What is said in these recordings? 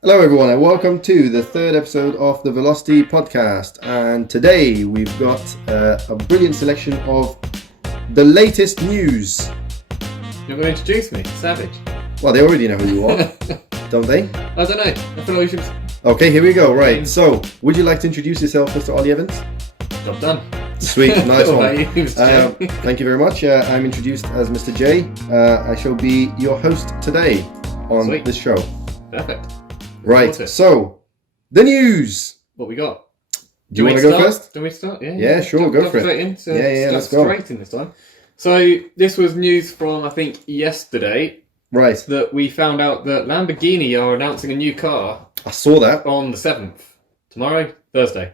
Hello everyone and welcome to the third episode of the Vlcty podcast, and today we've got a brilliant selection of the latest news. You're going to introduce me, Savage. Well, they already know who you are, don't they? I don't know. I feel like we should... Okay, here we go. Right, so would you like to introduce yourself, Mr. Ollie Evans? Job done. Sweet, nice one. Mr. J. Thank you very much. I'm introduced as Mr. J. I shall be your host today on Sweet. this show. Perfect. Right, so the news. What we got? Do you want to go first? Do we start? Yeah, sure, go for it. Straight in. So Yeah, let's go. Straight in this time. So this was news from, I think, yesterday. Right. That we found out that Lamborghini are announcing a new car. I saw that. On the 7th. Tomorrow? Thursday.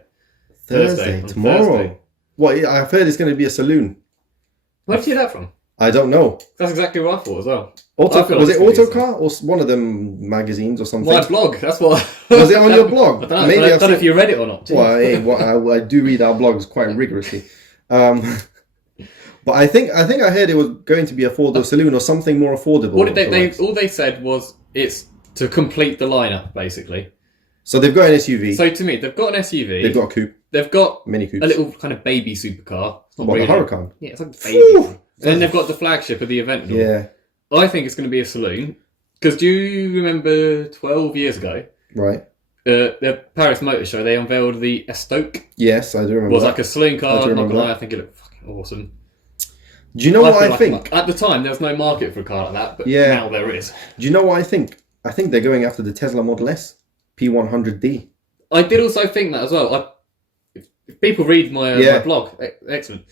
Tomorrow. Thursday. What? I've heard it's going to be a saloon. Where did you hear that from? I don't know. That's exactly what I thought as well. Was it Autocar or one of them magazines or something? My blog, that's what... Was it on your blog? I don't know, I don't know if you read it or not. Well, I do read our blogs quite rigorously. But I think I heard it was going to be a four-door saloon or something more affordable. What did all they said was it's to complete the lineup, basically. So they've got an SUV. So to me, they've got an SUV. They've got a coupe. They've got Mini coupes. a little kind of baby supercar. It's not what, really the Huracan? Yeah, it's like a baby. And then they've got the flagship of the event. Yeah. I think it's going to be a saloon. Because do you remember 12 years ago? Right. The Paris Motor Show, they unveiled the Estoque. Yes, I do remember. It was like a saloon car. I do remember I think it looked fucking awesome. Do you know what I think? At the time, there was no market for a car like that, but now there is. Do you know what I think? I think they're going after the Tesla Model S, P100D. I did also think that as well. If people read my blog, excellent.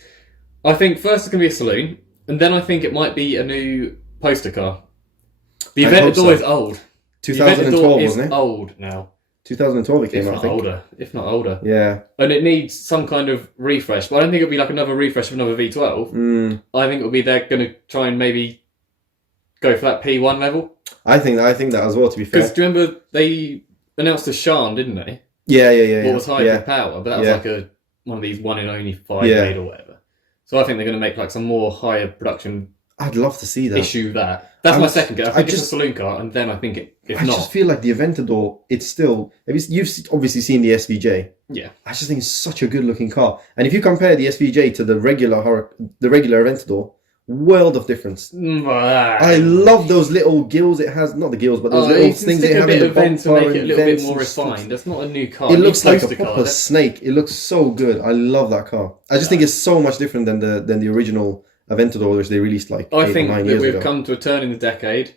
I think first it's going to be a saloon, and then I think it might be a new poster car. The Aventador is old. 2012, wasn't it? Old now. 2012 it came out, I think. If not older. Yeah. And it needs some kind of refresh, but I don't think it'll be like another refresh of another V12. I think it'll be they're going to try and maybe go for that P1 level. I think that as well, to be fair. Because do you remember they announced the Shan, didn't they? Yeah. What was hybrid power, but that was like one of these one in only 5 made or whatever. So I think they're going to make like some more higher production. I'd love to see that. Issue that. That's my second guess. I think it's a saloon car, and then I think I just feel like the Aventador, it's still... You've obviously seen the SVJ. Yeah. I just think it's such a good-looking car. And if you compare the SVJ to the regular Aventador, world of difference. I love those little gills it has. Not the gills, but those little things they have in the bumper to make it a little bit more refined. That's not a new car. It looks like a proper snake. It looks so good. I love that car. I just think it's so much different than the original Aventador, which they released like 8 or 9 years ago. I think that we've come to a turn in the decade.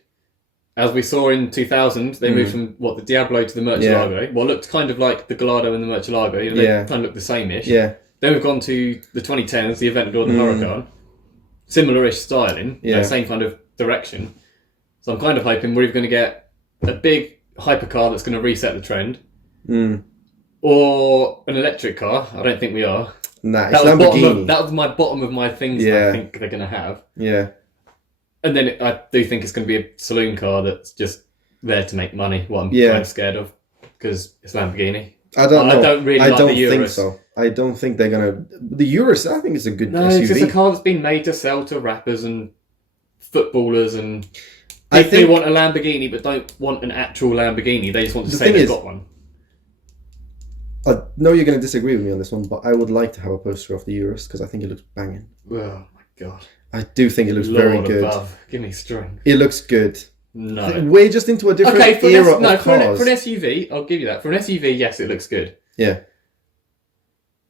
As we saw in 2000, they moved from the Diablo to the Murcielago. Well, it looked kind of like the Gallardo and the Murcielago. They kind of looked the same-ish. Yeah. Then we've gone to the 2010s, the Aventador and the Huracan. Similar-ish styling, same kind of direction. So I'm kind of hoping we're either going to get a big hypercar that's going to reset the trend, or an electric car. I don't think we are. Nah, it's Lamborghini. That was my bottom of my things that I think they're going to have. Yeah. And then I do think it's going to be a saloon car that's just there to make money, what I'm kind of scared of, because it's Lamborghini. I don't know. I don't really like the Urus. Think so. I don't think they're going to... The Urus, I think it's a good SUV. No, it's just a car that's been made to sell to rappers and footballers, and if they want a Lamborghini but don't want an actual Lamborghini, they just want to say they've got one. I know you're going to disagree with me on this one, but I would like to have a poster of the Urus because I think it looks banging. Oh my God. I do think it looks very good. Above. Give me strength. It looks good. No. We're just into a different era of cars. For an SUV, I'll give you that. For an SUV, yes, it looks good. Yeah.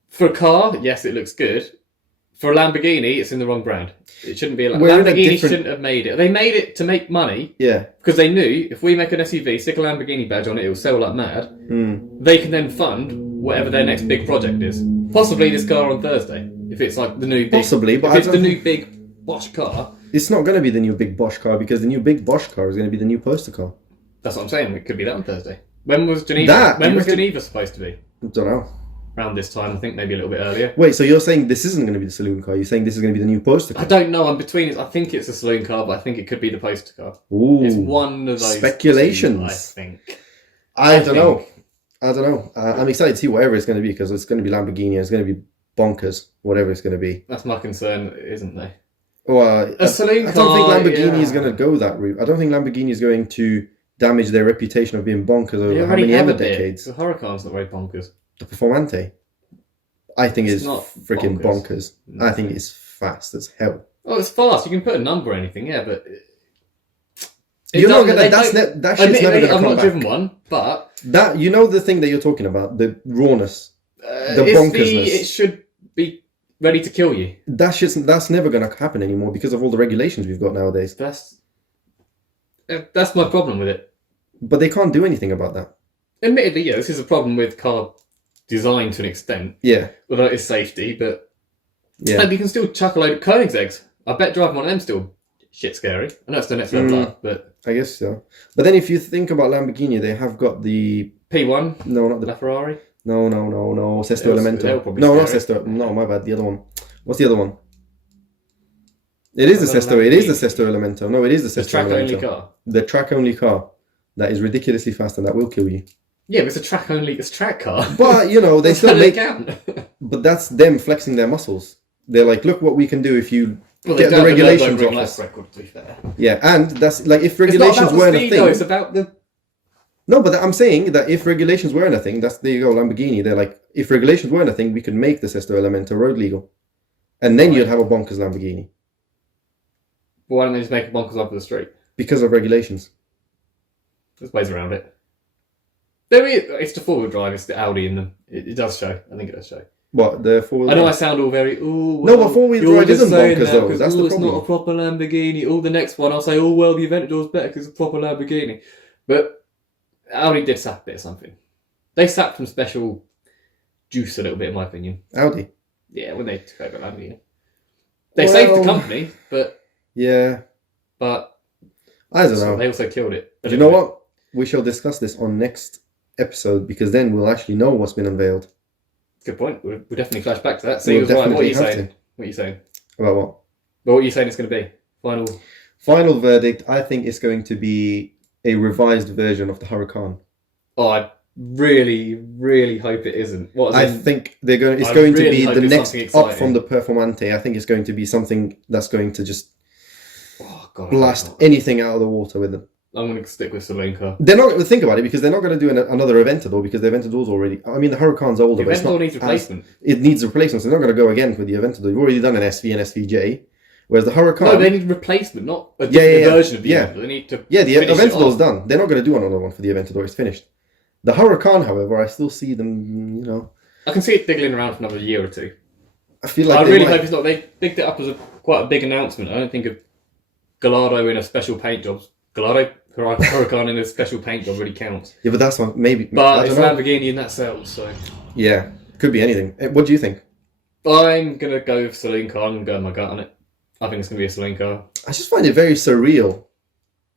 For a car, yes, it looks good. For a Lamborghini, it's in the wrong brand. It shouldn't be a Lamborghini. Shouldn't have made it. They made it to make money. Yeah. Because they knew if we make an SUV, stick a Lamborghini badge on it, it will sell like mad. They can then fund whatever their next big project is. Possibly this car on Thursday, if it's like the new big. Possibly, but if it's the new big Bosch car. It's not going to be the new big Bosch car because the new big Bosch car is going to be the new poster car. That's what I'm saying. It could be that on Thursday. When was Geneva? When was Geneva supposed to be? I don't know. Around this time, I think maybe a little bit earlier. Wait, so you're saying this isn't going to be the saloon car? You're saying this is going to be the new poster car? I don't know. I'm between it. I think it's a saloon car, but I think it could be the poster car. Ooh, it's one of those speculations. I think. I don't know. I'm excited to see whatever it's going to be because it's going to be Lamborghini. It's going to be bonkers. Whatever it's going to be. That's my concern, isn't it? Well, a saloon car. I don't think Lamborghini is going to go that route. I don't think Lamborghini is going to damage their reputation of being bonkers over how many ever decades. The Huracan's not very bonkers. The Performante, I think, is not freaking bonkers. No. I think it's fast as hell. Oh, it's fast. You can put a number or anything, yeah, but you're not gonna. That shit's never gonna come back. I've not driven one, but that the thing that you're talking about, the rawness, the bonkersness. It should be ready to kill you. That's never gonna happen anymore because of all the regulations we've got nowadays. That's my problem with it. But they can't do anything about that. Admittedly, yeah, this is a problem with car design to an extent. Yeah. Without its safety, but yeah, you can still chuck a load of Koenigsegg's. I bet driving one of them still shit scary. I know it's the next level up, but I guess so. But then if you think about Lamborghini, they have got the P1. No, not the Ferrari. No. Sesto Elemento. No, not Sesto. No, my bad. The other one. What's the other one? It is the Sesto. It is the Sesto Elemento. No, it is the Sesto Elemento. The track-only car. The track-only car that is ridiculously fast and that will kill you. Yeah, but it's a track car. But, they still make... But that's them flexing their muscles. They're like, look what we can do if you get the regulations off us. Record, to be fair. Yeah, and that's like, if regulations weren't a thing... Though, it's about the... No, but I'm saying that if regulations weren't a thing, there you go, Lamborghini. They're like, if regulations weren't a thing, we could make the Sesto Elemento road legal. And then you'd have a bonkers Lamborghini. Why don't they just make a bonkers up the street? Because of regulations. There's ways around it. It's the four-wheel drive, it's the Audi in them. It does show. I think it does show. What, the four-wheel drive? I know I sound all very... No, but four-wheel drive isn't bonkers, though. That's the problem. It's not a proper Lamborghini. The next one, I'll say, the Aventador's better because it's a proper Lamborghini. But Audi did sap a bit of something. They sapped some special juice a little bit, in my opinion. Audi? Yeah, when they took over Lamborghini. They saved the company, but... Yeah. But... I don't know. They also killed it. Do you know what? We shall discuss this on next episode because then we'll actually know what's been unveiled. Good point. We'll definitely flash back to that. So you're right. What are you saying? What are you saying? About what? Well, what are you saying it's going to be? Final verdict. I think it's going to be a revised version of the Huracan. Oh, I really, really hope it isn't. I think they're going. It's going to be the next up from the Performante. I think it's going to be something that's going to just blast anything out of the water with them. I'm going to stick with saloon car. They're not going to think about it because they're not going to do another Aventador because the Aventador's already... I mean, the Huracan's older, but it's not... needs replacement. It needs replacement, so they're not going to go again with the Aventador. You've already done an SV and SVJ, whereas the Huracan... No, they need replacement, not a different version of the Aventador. They need to the Aventador's done. They're not going to do another one for the Aventador. It's finished. The Huracan, however, I still see them, I can see it diggling around for another year or two. I feel like I really hope it's not. They picked it up as quite a big announcement. I don't think of Gallardo in a special paint job. Huracan in a special paint job really counts. Yeah, but that's one maybe. But it's Lamborghini and that sells, so. Yeah, could be anything. What do you think? I'm gonna go with saloon car. I'm gonna go with my gut on it. I think it's gonna be a saloon car. I just find it very surreal.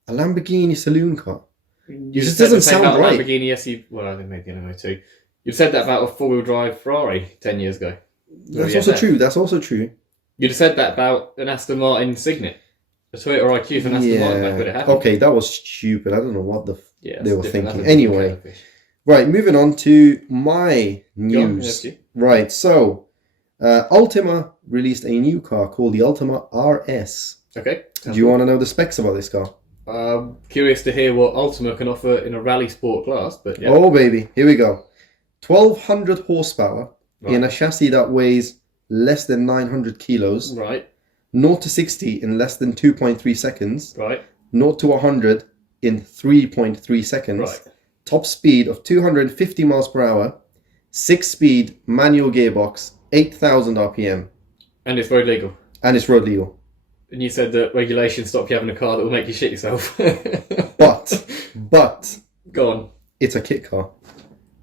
A Lamborghini saloon car. It just doesn't sound right. Lamborghini SUV. Well, they made the NMO too. You've said that about a four-wheel drive Ferrari 10 years ago. That's also true. That's also true. You'd have said that about an Aston Martin Signet. A Toyota IQ for an Aston Martin back when it happened. Okay, that was stupid. I don't know what they were thinking. Anyway, right, moving on to my news. Right, so Ultima released a new car called the Ultima RS. Okay. Do you want to know the specs about this car? Curious to hear what Ultima can offer in a rally sport class, but yeah. Oh baby, here we go. 1200 horsepower in a chassis that weighs less than 900 kilos. Right. 0 to 60 in less than 2.3 seconds. Right. 0 to 100 in 3.3 seconds. Right. Top speed of 250 miles per hour. 6-speed manual gearbox. 8,000 RPM. And it's road legal. And it's road legal. And you said that regulations stop you having a car that will make you shit yourself. but... Go on. It's a kit car.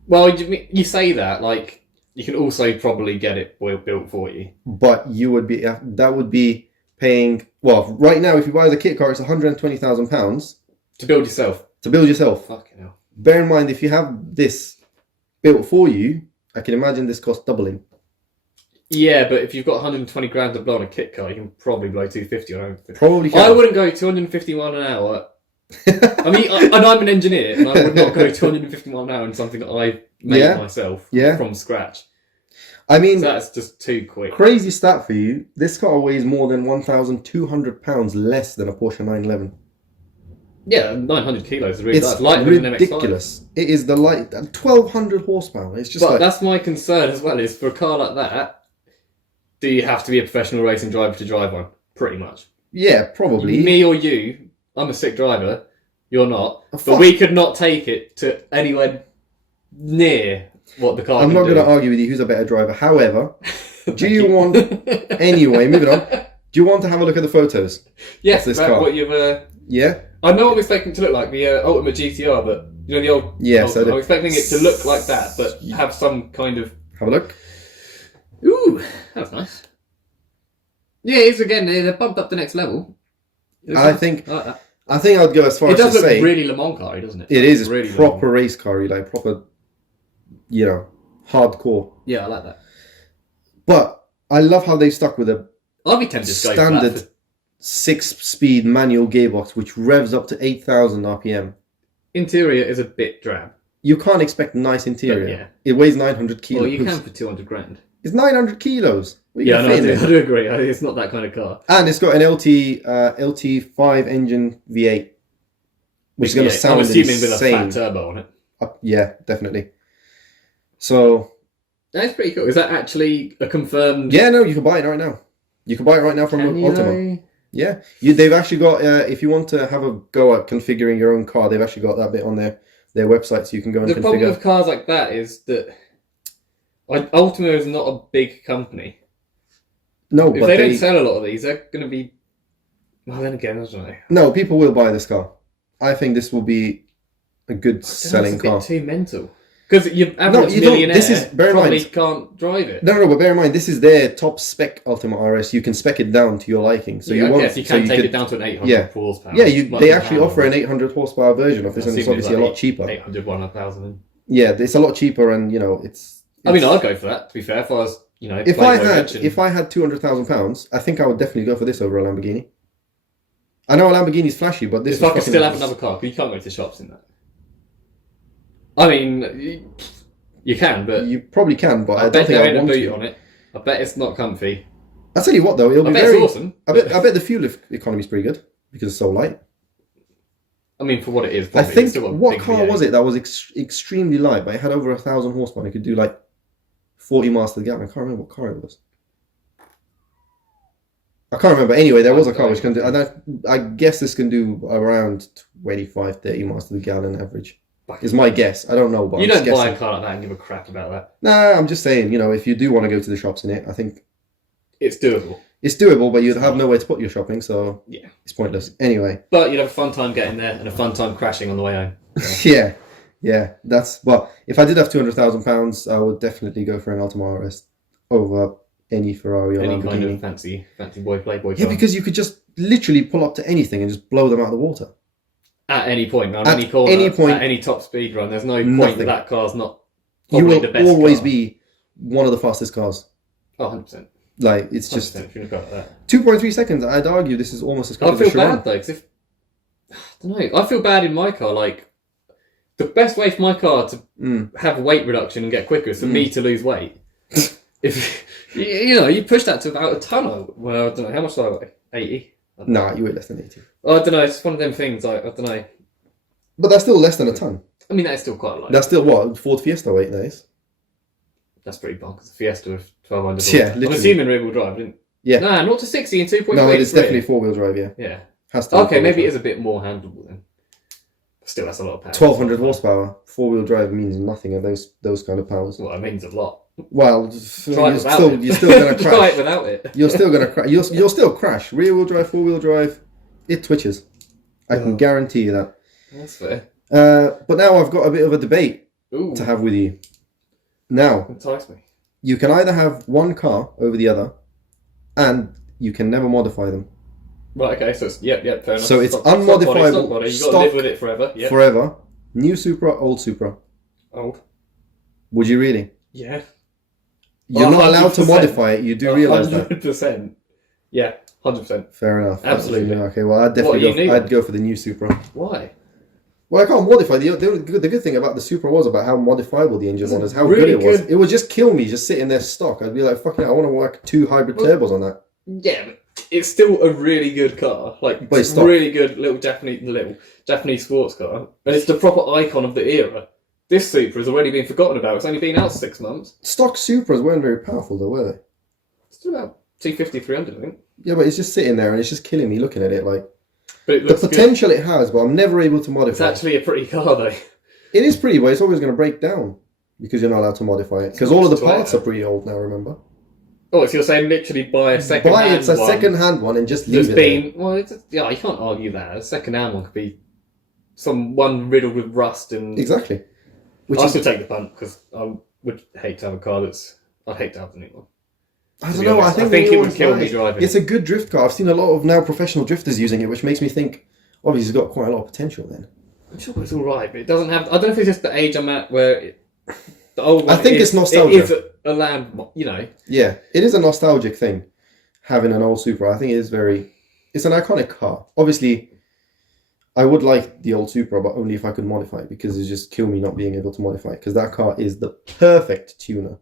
Well, you say that, like... You can also probably get it built for you. But you would be... That would be paying... Well, right now, if you buy the kit car, it's £120,000. To build yourself? To build yourself. Fucking hell. Bear in mind, if you have this built for you, I can imagine this costs doubling. Yeah, but if you've got 120 grand to blow on a kit car, you can probably blow 250 on it. Probably can. I wouldn't go 250 mile an hour. I mean, and I'm an engineer, and I would not go 250 mile an hour in something that I made myself from scratch. I mean, so that's just too quick. Crazy stat for you. This car weighs more than 1,200 pounds less than a Porsche 911. Yeah, 900 kilos is really it's lighter than an ridiculous. It is the light 1200 horsepower. It's just but that's my concern as well. Is for a car like that, do you have to be a professional racing driver to drive one? Pretty much. Yeah, probably. Me or you. I'm a sick driver. You're not. But we could not take it to anywhere near what the car. I'm not going to argue with you who's a better driver. However, do you want anyway? Moving on. Do you want to have a look at the photos? Yes, of this car. What you've. Yeah. I know I'm expecting it to look like the Ultimate GTR, but you know the old. Yes, I'm expecting it to look like that, but have some kind of. Have a look. Ooh, that's nice. Yeah, it's again. They bumped up the next level. I think I'd go as far as to say. It does look really Le Mans car, doesn't it? It is really proper race car, like proper, hardcore. Yeah, I like that. But I love how they stuck with a I'll be tempted to go standard 6-speed manual gearbox, which revs up to 8,000 RPM. Interior is a bit drab. You can't expect nice interior. Yeah. It weighs 900 kilos. Well, you can for 200 grand. It's 900 kilos. Yeah, no, I do agree. It's not that kind of car. And it's got an LT5 engine V8, which is going to sound insane. I'm assuming with a fat turbo on it. Yeah, definitely. So that's pretty cool. Is that actually a confirmed? Yeah, no, you can buy it right now. You can buy it right now from Ultima. Yeah, they've actually got. If you want to have a go at configuring your own car, they've actually got that bit on their website, so you can go and configure. The problem with cars like that is that Ultima is not a big company. No, if they don't sell a lot of these, they're going to be. Well, then again, I don't know. No, people will buy this car. I think this will be a good selling car. It's a bit too mental. Because your average millionaire probably can't drive it. No, but bear in mind, this is their top spec Ultima RS. You can spec it down to your liking. So you can take it down to an 800 horsepower. Yeah, they actually offer an 800 horsepower version of this, and it's obviously a lot cheaper. 800, 1,000. Yeah, it's a lot cheaper, and it's. I mean, I'd go for that. To be fair, if I was, if I had £200,000, I think I would definitely go for this over a Lamborghini. I know a Lamborghini's flashy, but this. If I could still have another car, because you can't go to shops in that. I mean, you can, but you probably can. But I bet don't think there I ain't a want boot to. on it. I bet it's not comfy. I'll tell you what, though, it'll be very awesome. I bet the fuel economy's pretty good because it's so light. I mean, for what it is, I think what car was it that was extremely light, but it had over 1,000 horsepower. It could do like 40 miles to the gallon. I can't remember what car it was. I can't remember. Anyway, there was a car which can do. I guess this can do around 25, 30 miles to the gallon average. Is my guess. I don't know. But you don't buy a car like that and give a crap about that. Nah, I'm just saying. If you do want to go to the shops in it, I think it's doable. It's doable, but you'd have nowhere to put your shopping, so yeah, it's pointless. Anyway, but you'd have a fun time getting there and a fun time crashing on the way home. So. yeah. That's. But if I did have £200,000, I would definitely go for an Ultima RS over any Ferrari or any Lamborghini. Kind of fancy playboy car. Yeah, because you could just literally pull up to anything and just blow them out of the water. At any point, around any corner, at any top speed run, there's no point that car's not probably the best. You will always be one of the fastest cars. Oh, 100%. Like, it's just 2.3 seconds. I'd argue this is almost as quick as I feel bad though, because I don't know. I feel bad in my car. Like, the best way for my car to have weight reduction and get quicker is for me to lose weight. If you push that to about a ton. Well, I don't know how much do I weigh. 80. Nah, you weigh less than 80. I don't know. It's one of them things. I don't know. But that's still less than a ton. I mean, that is still quite a lot. That's still what Ford Fiesta weight days. That's pretty bonkers. Fiesta with 1,200. Yeah, literally. I'm assuming rear-wheel drive, didn't? Yeah. Nah, 0 to 60 in 2.8. No, it's definitely four-wheel drive. Yeah. Yeah. Has to. Okay, maybe it is a bit more handleable then. Still, that's a lot of power. 1,200 horsepower. Four-wheel drive means nothing at those kind of powers. Well, it means a lot. Well, you're still going to crash. Try it without it. You're still going to crash. You'll still crash. Rear-wheel drive, four-wheel drive, it twitches. I can guarantee you that. That's fair. But now I've got a bit of a debate to have with you. Now, entice me. You can either have one car over the other, and you can never modify them. Right. Okay. So it's fair enough. So it's unmodifiable. You've got to live with it forever. Yep. Forever. New Supra, old Supra. Old. Would you really? Yeah. You're not allowed to modify it. You do realise that. 100%. Yeah. 100%. Fair enough. Absolutely. Okay. Well, I'd go for the new Supra. Why? Well, I can't modify the good thing about the Supra was about how modifiable the engine was, how good it was. It would just kill me just sitting there stock. I'd be like, fucking hell, I want to work 2 hybrid turbos on that. Yeah, but it's still a really good car. Like, it's really good little Japanese sports car. And it's the proper icon of the era. This Supra has already been forgotten about. It's only been out 6 months. Stock Supras weren't very powerful though, were they? It's still about 250, 300, I think. Yeah, but it's just sitting there and it's just killing me looking at it. Like, the potential it has, but I'm never able to modify it. It's actually a pretty car though. It is pretty, but it's always going to break down because you're not allowed to modify it. Because all of the parts are pretty old now, remembe? Oh, so you're saying literally buy a second-hand one? second-hand one and just leave it Well, yeah, you can't argue that. A second-hand one could be one riddled with rust and... Exactly. I still take the punt because I would hate to have a car I'd hate to have the new one. I don't know. I think it would kill me driving. It's a good drift car. I've seen a lot of now professional drifters using it, which makes me think, obviously, it's got quite a lot of potential then. I'm sure it's all right, but it doesn't have... I don't know if it's just the age I'm at where... the old one I think it's nostalgia. It is a land, you know. Yeah, it is a nostalgic thing, having an old Supra. I think it is it's an iconic car. Obviously, I would like the old Supra, but only if I could modify it, because it just kill me not being able to modify it, because that car is the perfect tuner.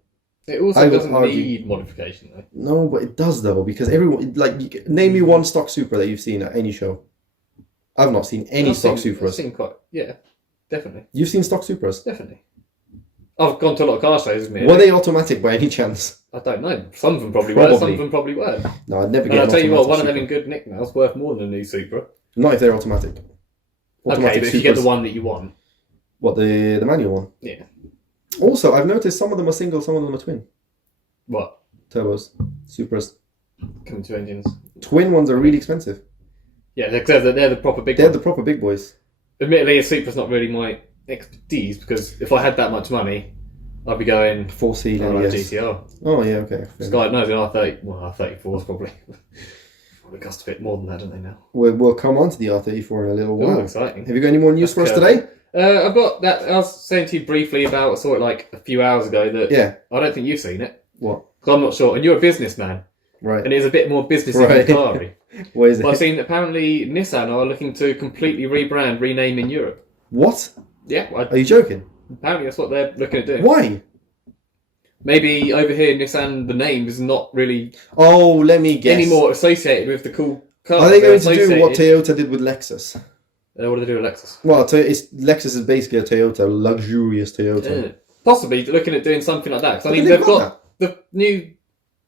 It also doesn't need modification, though. No, but it does, though, because everyone... Like, name me one stock Supra that you've seen at any show. I've not seen any stock Supras. I've seen yeah, definitely. You've seen stock Supras? Definitely. I've gone to a lot of car shows, isn't it? Were they automatic by any chance? I don't know. Some of them probably were. Some of them probably weren't. No, I'd never get an automatic. I'll tell you what, one of them in good nick now is worth more than a new Supra. Not if they're automatic. Okay, but if you get the one that you want. What, the manual one? Yeah. Also, I've noticed some of them are single, some of them are twin. What? Turbos. Supras. Coming to engines. Twin ones are really expensive. Yeah, they're the proper big boys. They're the proper big boys. Admittedly, a Supra's not really my expertise, because if I had that much money, I'd be going... 4-seater, like GTR. Oh, yeah, okay. God knows, an R34's probably... Probably cost a bit more than that, don't they, now? We'll come on to the R34 in a little while. Oh, exciting. Have you got any more news for us today? I've got that... I was saying to you briefly about... I saw it like a few hours ago that... Yeah. I don't think you've seen it. What? Because I'm not sure. And you're a businessman. Right. And it is a bit more businessy than car-y. What is it? But I've seen apparently Nissan are looking to completely rename in Europe. What? Yeah. Are you joking? Apparently that's what they're looking at doing. Why? Maybe over here Nissan, the name is not really... Oh, let me guess. ...any more associated with the cool car. Are they going to do what Toyota did with Lexus? What do they do with Lexus? Well, Lexus is basically a Toyota, luxurious Toyota. Yeah. Possibly looking at doing something like that. Because I mean, they've got... The new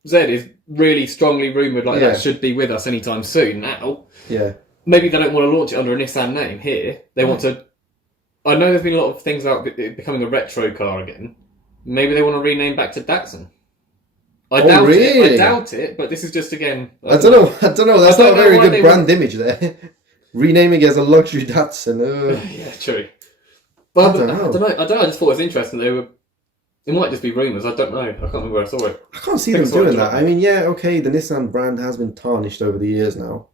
Z is really strongly rumoured like that should be with us anytime soon now. Yeah. Maybe they don't want to launch it under a Nissan name here. They want to... I know there's been a lot of things about it becoming a retro car again. Maybe they want to rename back to Datsun. I doubt it, but this is just again... I don't know. That's not a very good brand image there. Renaming it as a luxury Datsun. Yeah, true. But I don't know. I just thought it was interesting. It might just be rumours. I don't know. I can't remember where I saw it. I can't see them doing that. I mean, yeah, okay, the Nissan brand has been tarnished over the years now.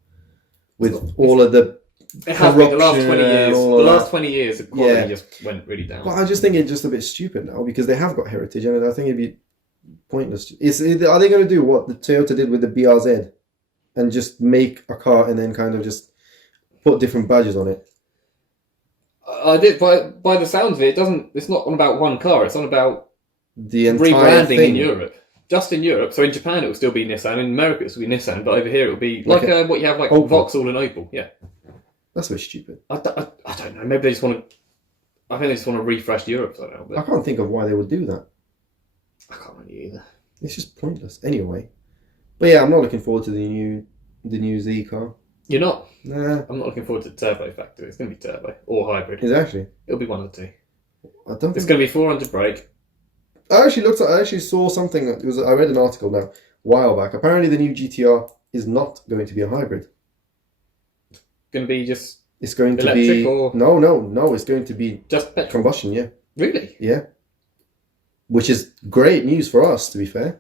With all of the... It has been the last 20 years. The last 20 years, the quality just went really down. But I just think it's just a bit stupid now because they have got heritage, and I think it'd be pointless. Are they going to do what the Toyota did with the BRZ and just make a car and then kind of just put different badges on it? I did. By the sounds of it, it's not on about one car. It's on about the entire rebranding thing. in Europe. Just in Europe. So in Japan, it will still be Nissan. In America, it will be Nissan. But over here, it will be like what you have, like Opel. Vauxhall and Opel. Yeah. That's a bit stupid. I don't know. Maybe they just want to... I think they just want to refresh Europe somehow. But I can't think of why they would do that. I can't really either. It's just pointless. Anyway. But yeah, I'm not looking forward to the new Z car. You're not? Nah. I'm not looking forward to the turbo factor. It's going to be turbo or hybrid. Is it actually? It'll be one of the two. It's going to be 400 brake. I actually saw something. I read an article now a while back. Apparently, the new GTR is not going to be a hybrid. Going to be just it's going to electric be or no it's going to be just petrol combustion. Yeah, really, yeah, which is great news for us, to be fair.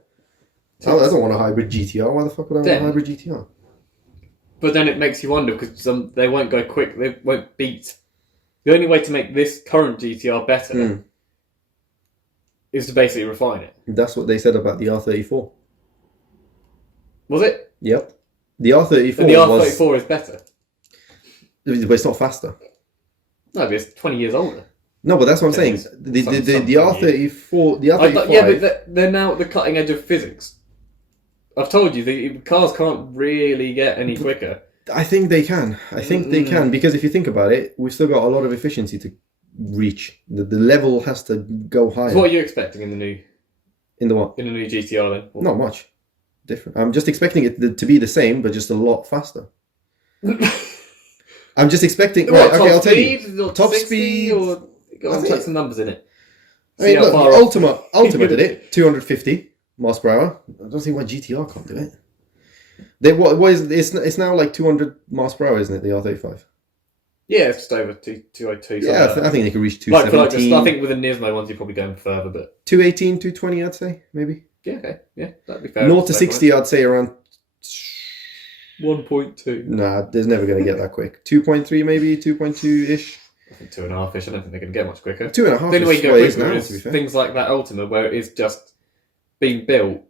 I don't want a hybrid GTR. Why the fuck would I want a hybrid GTR? But then it makes you wonder because they won't go quick, they won't beat. The only way to make this current GTR better is to basically refine it. That's what they said about the R34. Was it? Yep. The R34 and the R34 is better. But it's not faster. No, but it's 20 years older. No, but that's what I'm saying. The R34... The R35... Yeah, but they're now at the cutting edge of physics. I've told you, the cars can't really get any quicker. I think they can. They can, because if you think about it, we've still got a lot of efficiency to reach. The level has to go higher. So what are you expecting in the new... In the what? In the new GTR then? What? Not much. Different. I'm just expecting it to be the same, but just a lot faster. I'm just expecting... What, right, okay, I'll tell you. Top speed? Or... Go on, chuck some numbers in it. I mean, look, Ultima did it. 250 miles per hour. I don't see why GTR can't do it. It's now like 200 miles per hour, isn't it, the R35? Yeah, it's just over 202. Yeah, I think they could reach 217. I think with the Nismo ones, you're probably going further, but... 218, 220, I'd say, maybe. Yeah, okay. Yeah, that'd be fair. 0 to 60, I'd say around... 1.2. Nah, there's never going to get that quick. 2.3 maybe, 2.2-ish. I think 2.5-ish. I don't think they're going to get much quicker. 2.5 the only way you go quicker is things like that Ultima, where it is just being built.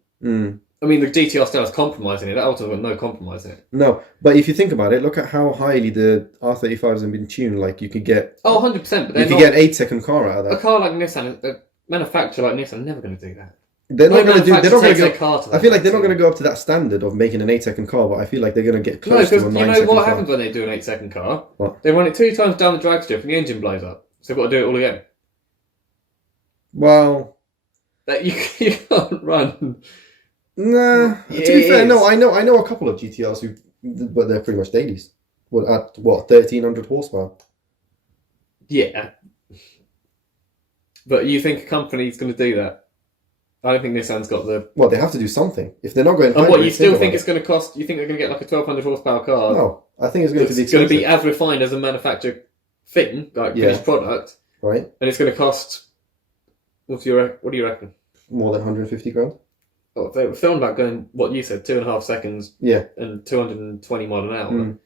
I mean, the GTR still has compromise in it. That Ultima got no compromise in it. No, but if you think about it, look at how highly the R35s have been tuned. Like, you could get... 100%, but you could get an 8-second car out of that. A car like Nissan, a manufacturer like Nissan, are never going to do that. They're not going to do... They're not going to go... I feel like they're not going to go up to that standard of making an 8-second car, but I feel like they're going to get close to a 9-second car. No, because you know what happens when they do an 8-second car? What? They run it 2 times down the drag strip and the engine blows up. So they've got to do it all again. Well... You can't run... Nah, to be fair, no, I know a couple of GTRs but they're pretty much dailies. At 1,300 horsepower. Yeah. But you think a company's going to do that? I don't think Nissan's got the... Well, they have to do something. If they're not going... And what, you still think it's going to cost... You think they're going to get like a 1,200 horsepower car? No, I think it's going to be expensive. It's going to be as refined as a manufactured thing, like finished product. Right. And it's going to cost... What do you reckon? More than 150 grand? Oh, they were filmed about going, what you said, 2.5 seconds. Yeah. And 220 miles an hour.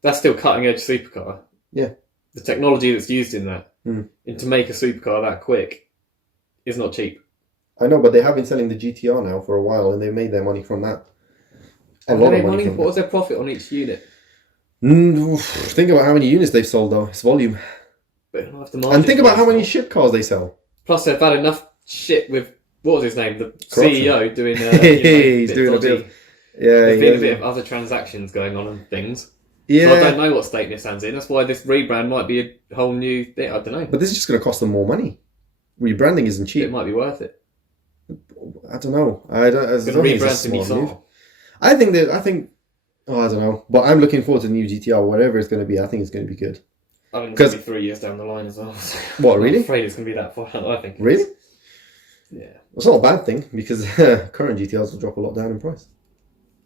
That's still cutting edge supercar. Yeah. The technology that's used in that, and to make a supercar that quick, is not cheap. I know, but they have been selling the GTR now for a while, and they've made their money from that. A lot of money. What was their profit on each unit? Think about how many units they've sold, though. It's volume. And think about how many shit cars they sell. Plus, they've had enough shit with... What was his name? The Corruption. CEO doing... he's doing a bit of... Yeah, there's been a bit of other transactions going on and things. Yeah. So I don't know what state Nissan's in. That's why this rebrand might be a whole new thing. I don't know. But this is just going to cost them more money. Rebranding isn't cheap. It might be worth it. I don't know. I don't know. But I'm looking forward to the new GTR. Whatever it's going to be, I think it's going to be good. I think it's going to be 3 years down the line as well. What, really? I'm afraid it's going to be that far. I think. Really? Yeah. It's not a bad thing, because current GTRs will drop a lot down in price,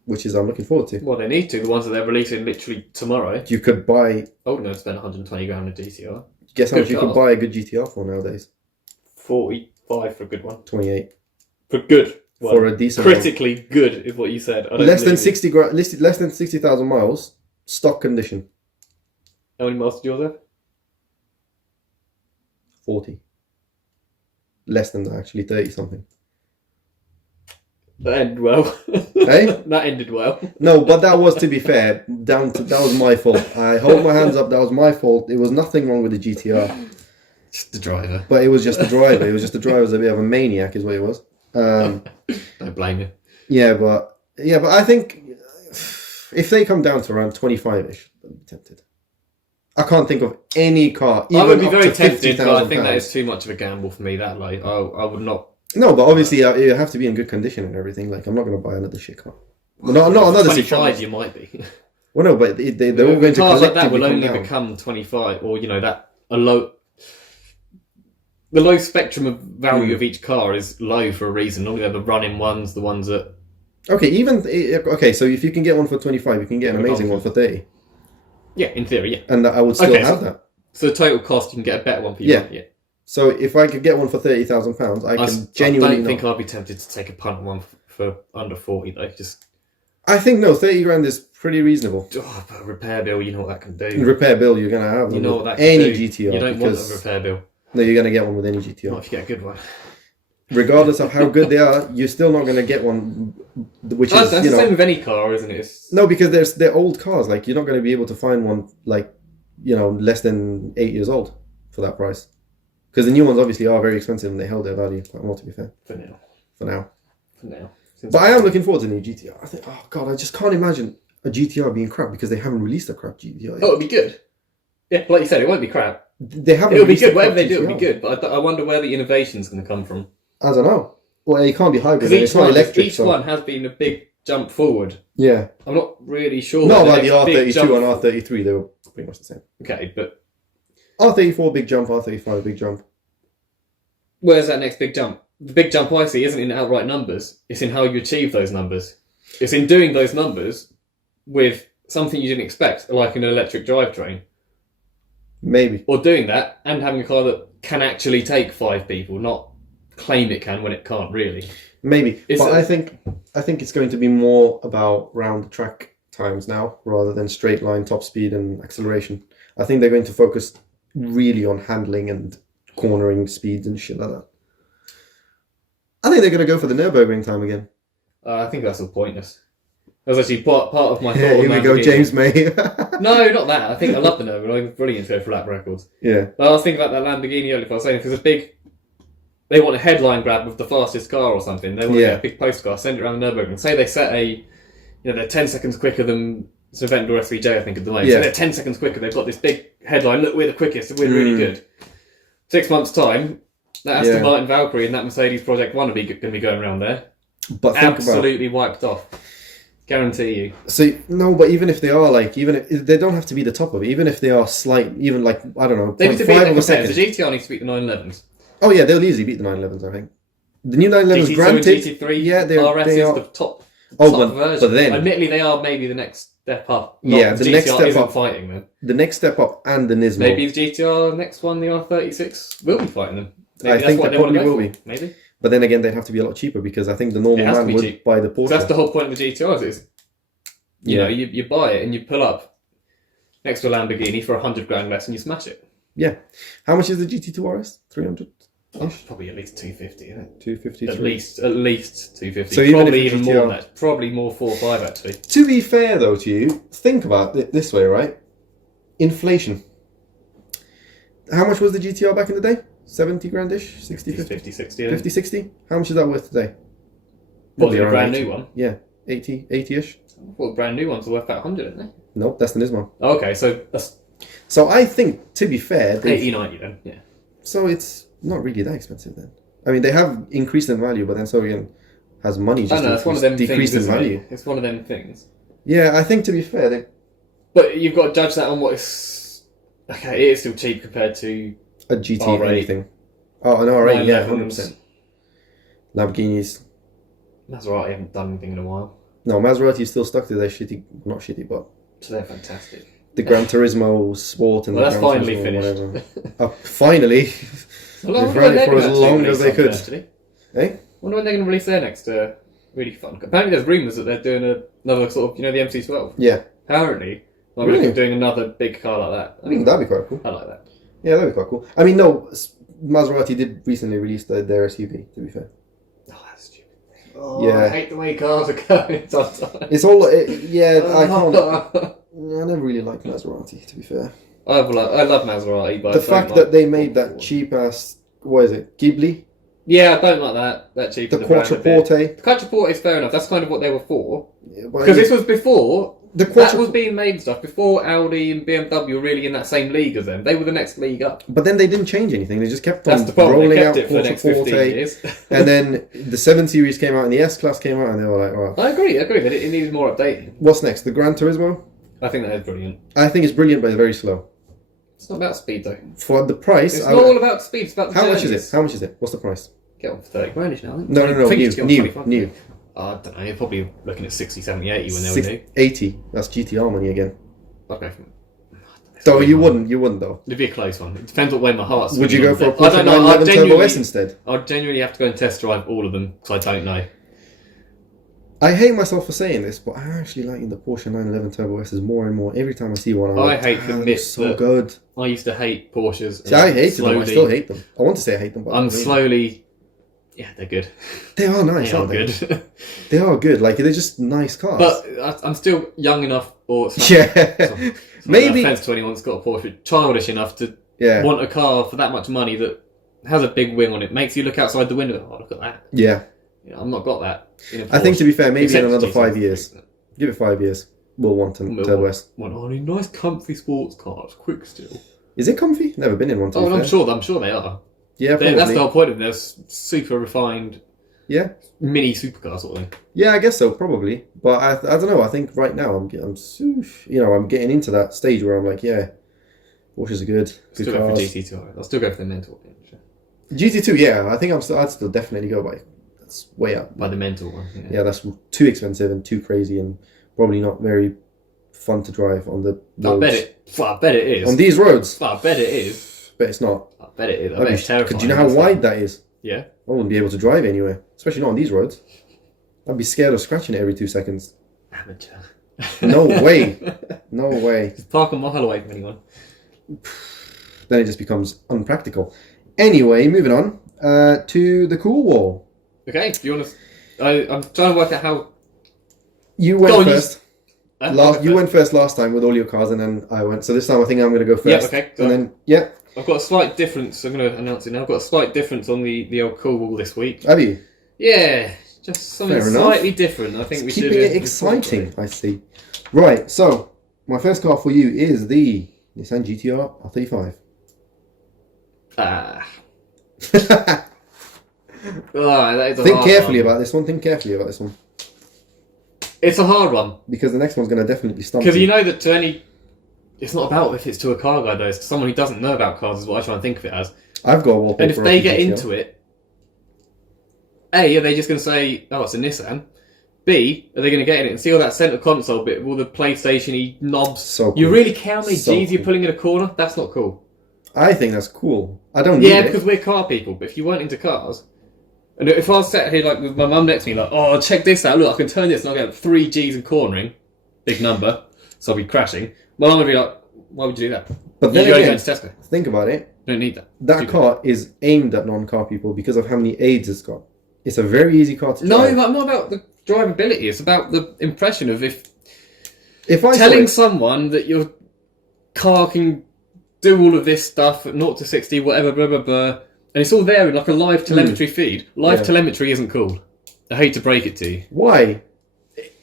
which is I'm looking forward to. Well, they need to. The ones that they're releasing literally tomorrow. You could buy... I wouldn't have spent 120 grand on a GTR. Guess how much you could buy a good GTR for nowadays? 45 for a good one. 28. For good one. For a decent critically one. Good is what you said. Less than 60,000 miles, stock condition. How many miles did yours have? 40. Less than that, actually, 30 something. That ended well. Hey? That ended well. No, but that was, to be fair, that was my fault. I hold my hands up, that was my fault. It was nothing wrong with the GTR. Just the driver. But it was just the driver. The driver was a bit of a maniac, is what it was. Don't blame you. Yeah, but I think if they come down to around 25-ish, I'd be tempted. I can't think of any car. Even I would be very tempted, but I think pounds. That is too much of a gamble for me. That like, I would not. No, but obviously you have to be in good condition and everything. Like, I'm not going to buy another shit car. Well, not another 25. You might be. Well, no, but they're all going to cars like that will only become 25, or that a low. The low spectrum of value of each car is low for a reason. Normally, they're the running ones, the ones that. Okay, so if you can get one for 25, you can get an amazing one for 30. Yeah, in theory, yeah. And I would still have that. So the total cost, you can get a better one for you. Yeah. So if I could get one for £30,000, I can genuinely. I don't think I'd be tempted to take a punt on one for under 40 though. I think 30 grand is pretty reasonable. Oh, but a repair bill, you know what that can do. Repair bill, you're gonna have. You know what that can any do. GTR. You don't want a repair bill. No, you're gonna get one with any GTR. Not if you get a good one. Regardless of how good they are, you're still not gonna get one. Which is that's the same with any car, isn't it? No, because they're old cars. Like, you're not gonna be able to find one less than 8 years old for that price. Because the new ones obviously are very expensive and they held their value quite well, to be fair. For now. But I am looking forward to the new GTR. I think, oh god, I just can't imagine a GTR being crap because they haven't released a crap GTR yet. Oh, it'll be good. Yeah, like you said, it won't be crap. They haven't. It'll be good. Whatever they do, it'll be good. But I wonder where the innovation's going to come from. I don't know. Well, it can't be hybrid. Each one has been a big jump forward. Yeah. I'm not really sure. Not about the R32 and R33. They were pretty much the same. Okay, but R34 big jump, R35 big jump. Where's that next big jump? The big jump I see isn't in outright numbers. It's in how you achieve those numbers. It's in doing those numbers with something you didn't expect, like an electric drivetrain. Maybe. Or doing that and having a car that can actually take 5 people, not claim it can when it can't really. Maybe. I think it's going to be more about round the track times now rather than straight line top speed and acceleration. I think they're going to focus really on handling and cornering speeds and shit like that. I think they're going to go for the Nürburgring time again. I think that's all pointless. That was actually part of my thought. Yeah, here we go, James May. No, not that. I think I love the Nürburgring. I'm brilliant to go for lap records. Yeah. But I was thinking about that Lamborghini earlier. If I was saying, if there's a big... They want a headline grab with the fastest car or something. They want to get a big post car, send it around the Nürburgring. Say they set they're 10 seconds quicker than Savent or SVJ, I think, at the moment. Yeah. So they're 10 seconds quicker. They've got this big headline. Look, we're the quickest. We're really good. 6 months' time, that Aston Martin Vlcty and that Mercedes Project 1 are going to be going around there. But absolutely wiped off. Guarantee you. So, no, but even if they are even if they don't have to be the top of it, even if they are slight, even I don't know, they need to beat the GTR needs to beat the 911s. Oh yeah, they'll easily beat the 911s, I think. The new 911s, granted, GT3, RS is the top version. But then, admittedly, they are maybe the next step up. The next step up, fighting them. The next step up, and the Nismo. Maybe the GTR next one, the R36, will be fighting them. Maybe I think they probably will be. Maybe. But then again, they'd have to be a lot cheaper because I think the normal man would buy the Porsche. That's the whole point of the GTRs is, you know, you buy it and you pull up next to a Lamborghini for 100 grand less and you smash it. Yeah. How much is the GT2 RS? 300? Oh, probably at least 250, isn't it? 250. At least 250. So probably even more than that. Probably more 4 or 5 actually. To be fair though to you, think about it this way, right? Inflation. How much was the GTR back in the day? 70 grand-ish? 60, 50, 60. 50, 60? How much is that worth today? Probably a brand new one? Yeah. 80-ish? Well, brand new ones are worth about 100, aren't they? Nope, that's the Nismo. Okay, so that's... So I think, to be fair... 80, 90 then, yeah. So it's not really that expensive then. I mean, they have increased in value, but then so again, has money just decreased in value. It's one of them things. Yeah, I think to be fair... But you've got to judge that on what is... Okay, it is still cheap compared to... A GT or anything. Oh, an R8, yeah, 100%. Lamborghinis. Maserati haven't done anything in a while. No, Maserati's still stuck to their shitty... Not shitty, but... So they're fantastic. The Gran Turismo Sport and that's the Gran finally Turismo finished. Finally. They've run it for as long as they could. I wonder when they're going to release their next really fun. Apparently there's rumours that they're doing another sort of, the MC12. Yeah. Apparently. I'm looking at doing another big car like that. I think that'd be quite cool. I like that. Yeah, that'd be quite cool. I mean, no, Maserati did recently release their SUV, to be fair. Oh, that's stupid. Oh, yeah. I hate the way cars are going sometimes. It's all... I can't... I never really liked Maserati, to be fair. I love Maserati, but the fact that they made that cheap-ass... What is it? Ghibli? Yeah, I don't like that cheap. The Quattroporte. The Quattroporte is fair enough. That's kind of what they were for. Because this was before... That was being made and stuff before Audi and BMW were really in that same league as them. They were the next league up. But then they didn't change anything. They just kept on rolling out it for the next 15 years. And then the 7 Series came out and the S-Class came out and they were like, well... I agree. It needed more updating. What's next? The Gran Turismo? I think that is brilliant. I think it's brilliant, but it's very slow. It's not about speed, though. For the price... It's not all about speed. It's about the How much is it? What's the price? Get on for 30 grand now. No, new. I don't know, you're probably looking at 60, 70, 80 when they were new. 80. That's GTR money again. Okay. So you wouldn't though. It'd be a close one. It depends on where my heart's. Would you go for a Porsche 911 Turbo S instead? I'd genuinely have to go and test drive all of them because I don't know. I hate myself for saying this, but I'm actually liking the Porsche 911 Turbo S's more and more. Every time I see one, I hate to admit so good. I used to hate Porsches. See, I hated them. I still hate them. I want to say I hate them, but I'm slowly. Yeah, they're good. They are nice, aren't they? Good. They are good. Like, they're just nice cars. But I'm still young enough, or maybe. No offense to anyone that's got a Porsche, childish enough to want a car for that much money that has a big wing on it, makes you look outside the window. Oh, look at that. Yeah. I've not got that. I think, to be fair, maybe in another 5 years. Give it 5 years. We'll want Turbo S. Nice, comfy sports cars. Quick still. Is it comfy? Never been in one. I'm sure they are. Yeah, probably. That's the whole point of them. They're super refined. Yeah. Mini supercar sort of thing. Yeah, I guess so, probably. But I don't know. I think right now I'm getting into that stage where I'm like, yeah, Porsches are good. Still go for GT2. I'll still go for the mental one. GT2, yeah. I think I'd still definitely go by. That's way up. By the mental one. Yeah, that's too expensive and too crazy and probably not very fun to drive on the roads. I bet it is. On these roads? I bet it is. But it's not. I bet it is. I bet it's terrifying. Do you know how wide that is? Yeah. I wouldn't be able to drive anywhere, especially not on these roads. I'd be scared of scratching it every 2 seconds. Amateur. No way. No way. Just park a mile away from anyone. Then it just becomes unpractical. Anyway, moving on to the cool wall. Okay, do you want to... I'm trying to work out how... You went first. You went first last time with all your cars, and then I went. So this time I think I'm going to go first. Yeah, okay. And then, yeah. I've got a slight difference. I'm going to announce it now. I've got a slight difference on the old cool wall this week. Have you? Yeah, just something slightly different. I think we should... Keeping it exciting, I see. Right, so my first car for you is the Nissan GT-R R35. That is a Think hard carefully one. about this one. Think carefully about this one. It's a hard one. Because the next one's going to definitely stump Because you know that to any... It's not about if it's to a car guy, though. It's to someone who doesn't know about cars is what I try and think of it as. I've got a wallpaper. And if they get into it, A, are they just going to say, oh, it's a Nissan? B, are they going to get in it and see all that centre console bit with all the PlayStation-y knobs? So cool. You really care how many G's you're pulling in a corner? That's not cool. I think that's cool. I don't need it. Yeah, because we're car people, but if you weren't into cars... And if I was sat here like with my mum next to me, like, oh, check this out, look, I can turn this and I'll get 3 Gs in cornering. Big number. So I'll be crashing. Well, I'm going to be like, why would you do that? But then you're again, going to Tesco. Think about it. You don't need that. That car is aimed at non-car people because of how many aids it's got. It's a very easy car to drive. No, not about the drivability. It's about the impression of if I telling someone that your car can do all of this stuff at 0 to 60, whatever, blah, blah, blah, and it's all there in like a live telemetry feed. Live telemetry isn't cool. I hate to break it to you. Why?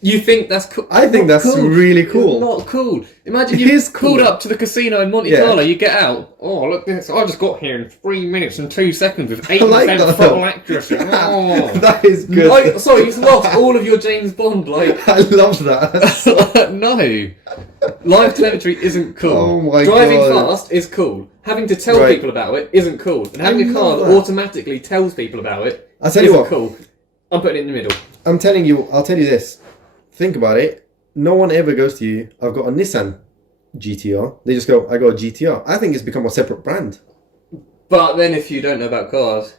You think that's cool? I think that's really cool. It's not cool. Imagine you pulled up to the casino in Monte Carlo, you get out. Oh, look at this. I just got here in 3 minutes and 2 seconds with 80% throttle accuracy. Oh. That is good. Sorry, you've lost all of your James Bond. Like I love that. No. Live telemetry isn't cool. Oh my Driving God. fast is cool. Having to tell people about it isn't cool. And having a car that automatically tells people about it isn't cool. I'm putting it in the middle. I'll tell you this. Think about it. No one ever goes to you, I've got a Nissan GT-R. They just go, I got a GT-R. I think it's become a separate brand. But then if you don't know about cars...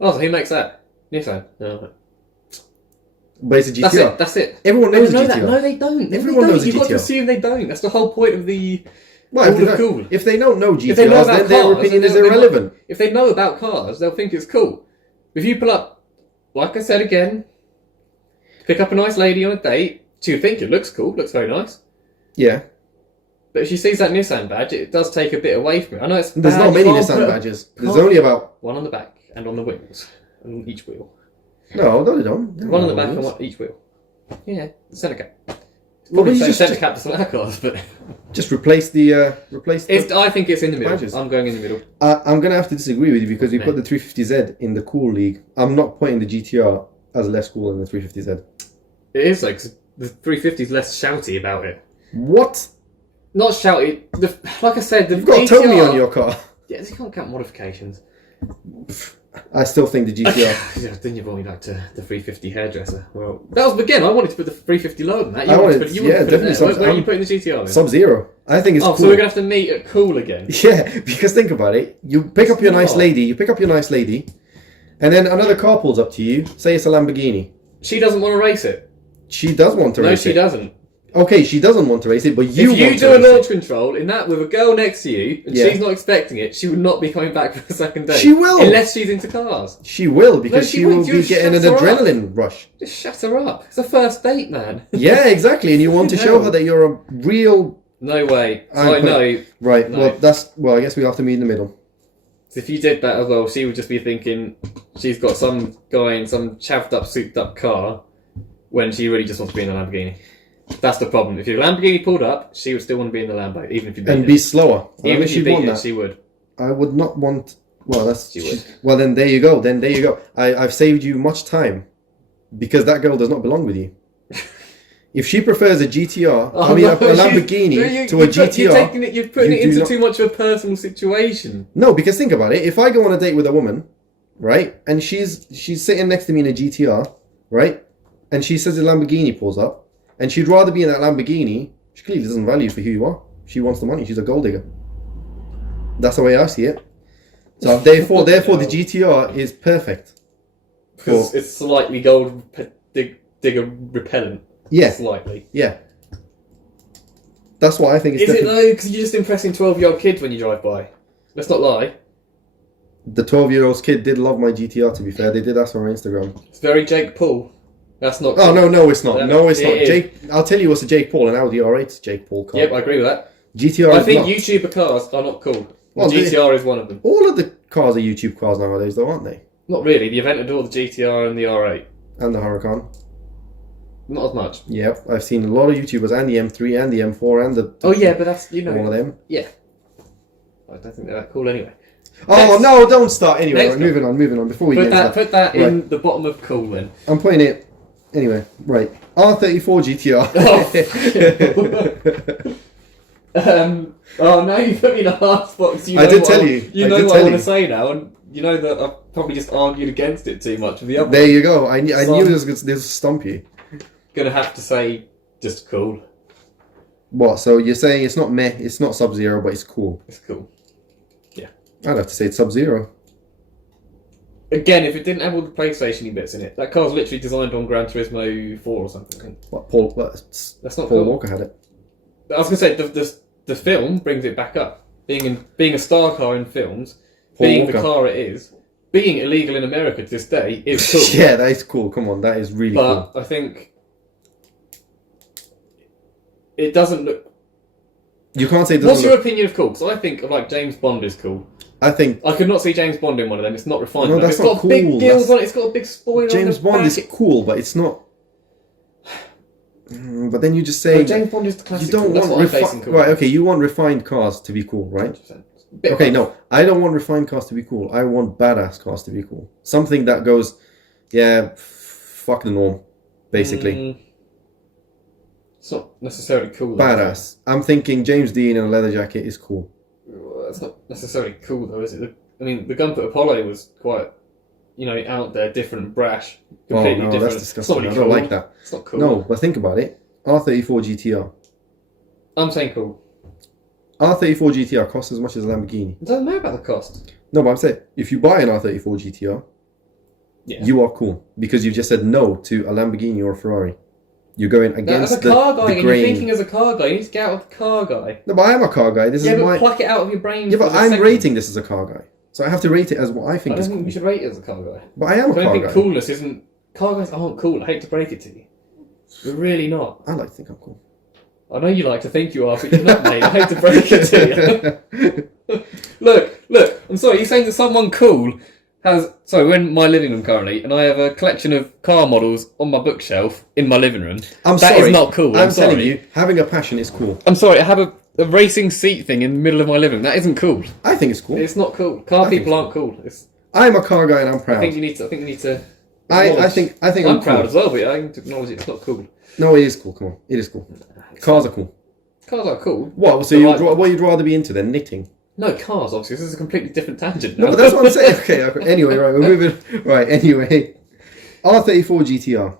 Oh, so who makes that? Nissan? No. But it's a GT-R. That's it. Everyone knows a GT-R. That. No, they don't. Everyone knows a GT-R. You've got to assume they don't. That's the whole point of the... Well, if they don't know GT-Rs, then their opinion is irrelevant. If they know about cars, they'll think it's cool. If you pull up, like I said again, pick up a nice lady on a date, she'll think it looks cool, looks very nice. Yeah. But if she sees that Nissan badge, it does take a bit away from it. I know it's There's not many Nissan badges. There's only about... One on the back and on the wings. And each wheel. No, they don't. One on the back and one each wheel. Yeah, the centre cap. Probably the centre cap to some other cars, but... Just replace the... I think it's in the middle. Badges. I'm going in the middle. I'm going to have to disagree with you because we put the 350Z in the cool league. I'm not putting the GT-R as less cool than the 350Z. It is, like, the 350 is less shouty about it. What? Not shouty. Like I said, You've got GTR, a Tony on your car. Yeah, you can't count modifications. I still think the GTR. Yeah, then you brought me back to the 350 hairdresser. Well, that was again. I wanted to put the 350 lower than that. Definitely. Where are you putting the GTR? Sub-Zero. I think it's cool. So we're gonna have to meet at cool again. Yeah, because think about it. You pick up your nice lady. And then another car pulls up to you. Say it's a Lamborghini. She doesn't want to race it. She does want to race it. No, she doesn't. Okay, she doesn't want to race it, but if you do a launch control in that with a girl next to you and she's not expecting it, she would not be coming back for a second date. She will, unless she's into cars. She will because she will be getting an adrenaline rush. Just shut her up. It's a first date, man. Yeah, exactly, and you want to show her that you're a real. No way. No. Right. No. Well, I guess we have to meet in the middle. If you did that as well, she would just be thinking, she's got some guy in some chavved up, souped up car when she really just wants to be in a Lamborghini. That's the problem. If your Lamborghini pulled up, she would still want to be in the Lambo, even if you beat and it. be slower. Even if you beat it, she would. I would not want. Well, that's. She would. Well, then there you go. I've saved you much time, because that girl does not belong with you. If she prefers a GTR, a Lamborghini to a GTR, you're putting it into too much of a personal situation. No, because think about it. If I go on a date with a woman, right, and she's sitting next to me in a GTR, right, and she says a Lamborghini pulls up, and she'd rather be in that Lamborghini, she clearly doesn't value you for who you are. She wants the money. She's a gold digger. That's the way I see it. So therefore, the GTR is perfect. Because it's slightly gold digger repellent. Yeah. Slightly. Yeah. That's what I think it's. Is it though? Because you're just impressing 12-year-old kids when you drive by. Let's not lie. The 12-year-old kid did love my GTR, to be fair. They did ask on Instagram. It's very Jake Paul. That's not. Oh, no, it's not. No, it's not. Jake, I'll tell you what's a Jake Paul, an Audi R8's Jake Paul car. Yep, I agree with that. GTR I think YouTuber cars are not cool. Well, GTR is one of them. All of the cars are YouTube cars nowadays, though, aren't they? Not really. The Aventador, the GTR, and the R8. And the Huracan. Not as much. Yep, I've seen a lot of YouTubers, and the M3, and the M4, and the... Oh, yeah, but that's, all of them. Yeah. I don't think they're that cool anyway. Oh, no, don't start. Anyway, right, moving on. Before we put that in the bottom of cool, then. I'm putting it... Anyway, right. R34 GTR. Oh, now you put me in a hard spot. I did tell you. You know what I want to say now, and you know that I've probably just argued against it too much with the other. There you go. I knew this was stump you. Gonna have to say just cool. What? So you're saying it's not meh, it's not Sub-Zero, but it's cool. It's cool. Yeah. I'd have to say it's Sub-Zero. Again, if it didn't have all the PlayStation-y bits in it, that car's literally designed on Gran Turismo 4 or something. What? That's not Paul cool. Walker had it. I was gonna say the film brings it back up. Being a star car in films, being the car it is, being illegal in America to this day is cool. Yeah, that is cool. Come on, that is really cool. But I think it doesn't look. You can't say it doesn't. What's your opinion of cool? Because I think James Bond is cool. I could not see James Bond in one of them. It's not refined. No, that's it's not got cool. Big gills on it. It's got a big spoiler. James on the Bond back. is cool, but it's not. But then you just say James Bond is the classic. You don't want cool. Right? Okay, you want refined cars to be cool, right? Okay, no, I don't want refined cars to be cool. I want badass cars to be cool. Something that goes, yeah, fuck the norm, basically. It's not necessarily cool. Badass. I'm thinking James Dean in a leather jacket is cool. Well, that's not necessarily cool, though, is it? I mean, the Gunpowder Apollo was quite, out there, different, brash, completely different. That's disgusting. Really I don't like that. It's not cool. No, but think about it. R34 GTR. I'm saying cool. R34 GTR costs as much as a Lamborghini. It doesn't matter about the cost. No, but I'm saying, if you buy an R34 GTR, you are cool. Because you've just said no to a Lamborghini or a Ferrari. You're going against as a car guy, the and grain. You're thinking as a car guy. You need to get out of the car guy. No, but I am a car guy. Pluck it out of your brain. Yeah, but I'm rating this as a car guy. So I have to rate it as what I think is cool. I don't think you should rate it as a car guy. But I am a car guy. I don't think coolness isn't... Car guys aren't cool. I hate to break it to you. We're really not. I like to think I'm cool. I know you like to think you are, but you're not, mate. I hate to break it to you. Look. I'm sorry. You're saying that someone cool has... So we're in my living room currently, and I have a collection of car models on my bookshelf in my living room. That is not cool. I'm sorry. Telling you, having a passion is cool. I'm sorry. I have a racing seat thing in the middle of my living room. That isn't cool. I think it's cool. It's not cool. Car people aren't cool. I'm a car guy and I'm proud. I think you need to. I think I'm proud cool. as well, but I need to acknowledge it's not cool. No, it is cool. Come on, it is cool. Cars are cool. Cars are cool. What? So what you'd rather be into then? Knitting? No, cars. Obviously, this is a completely different tangent. No, but that's what I'm saying. Okay. Anyway, right, we're moving. Right. Anyway, R34 GTR.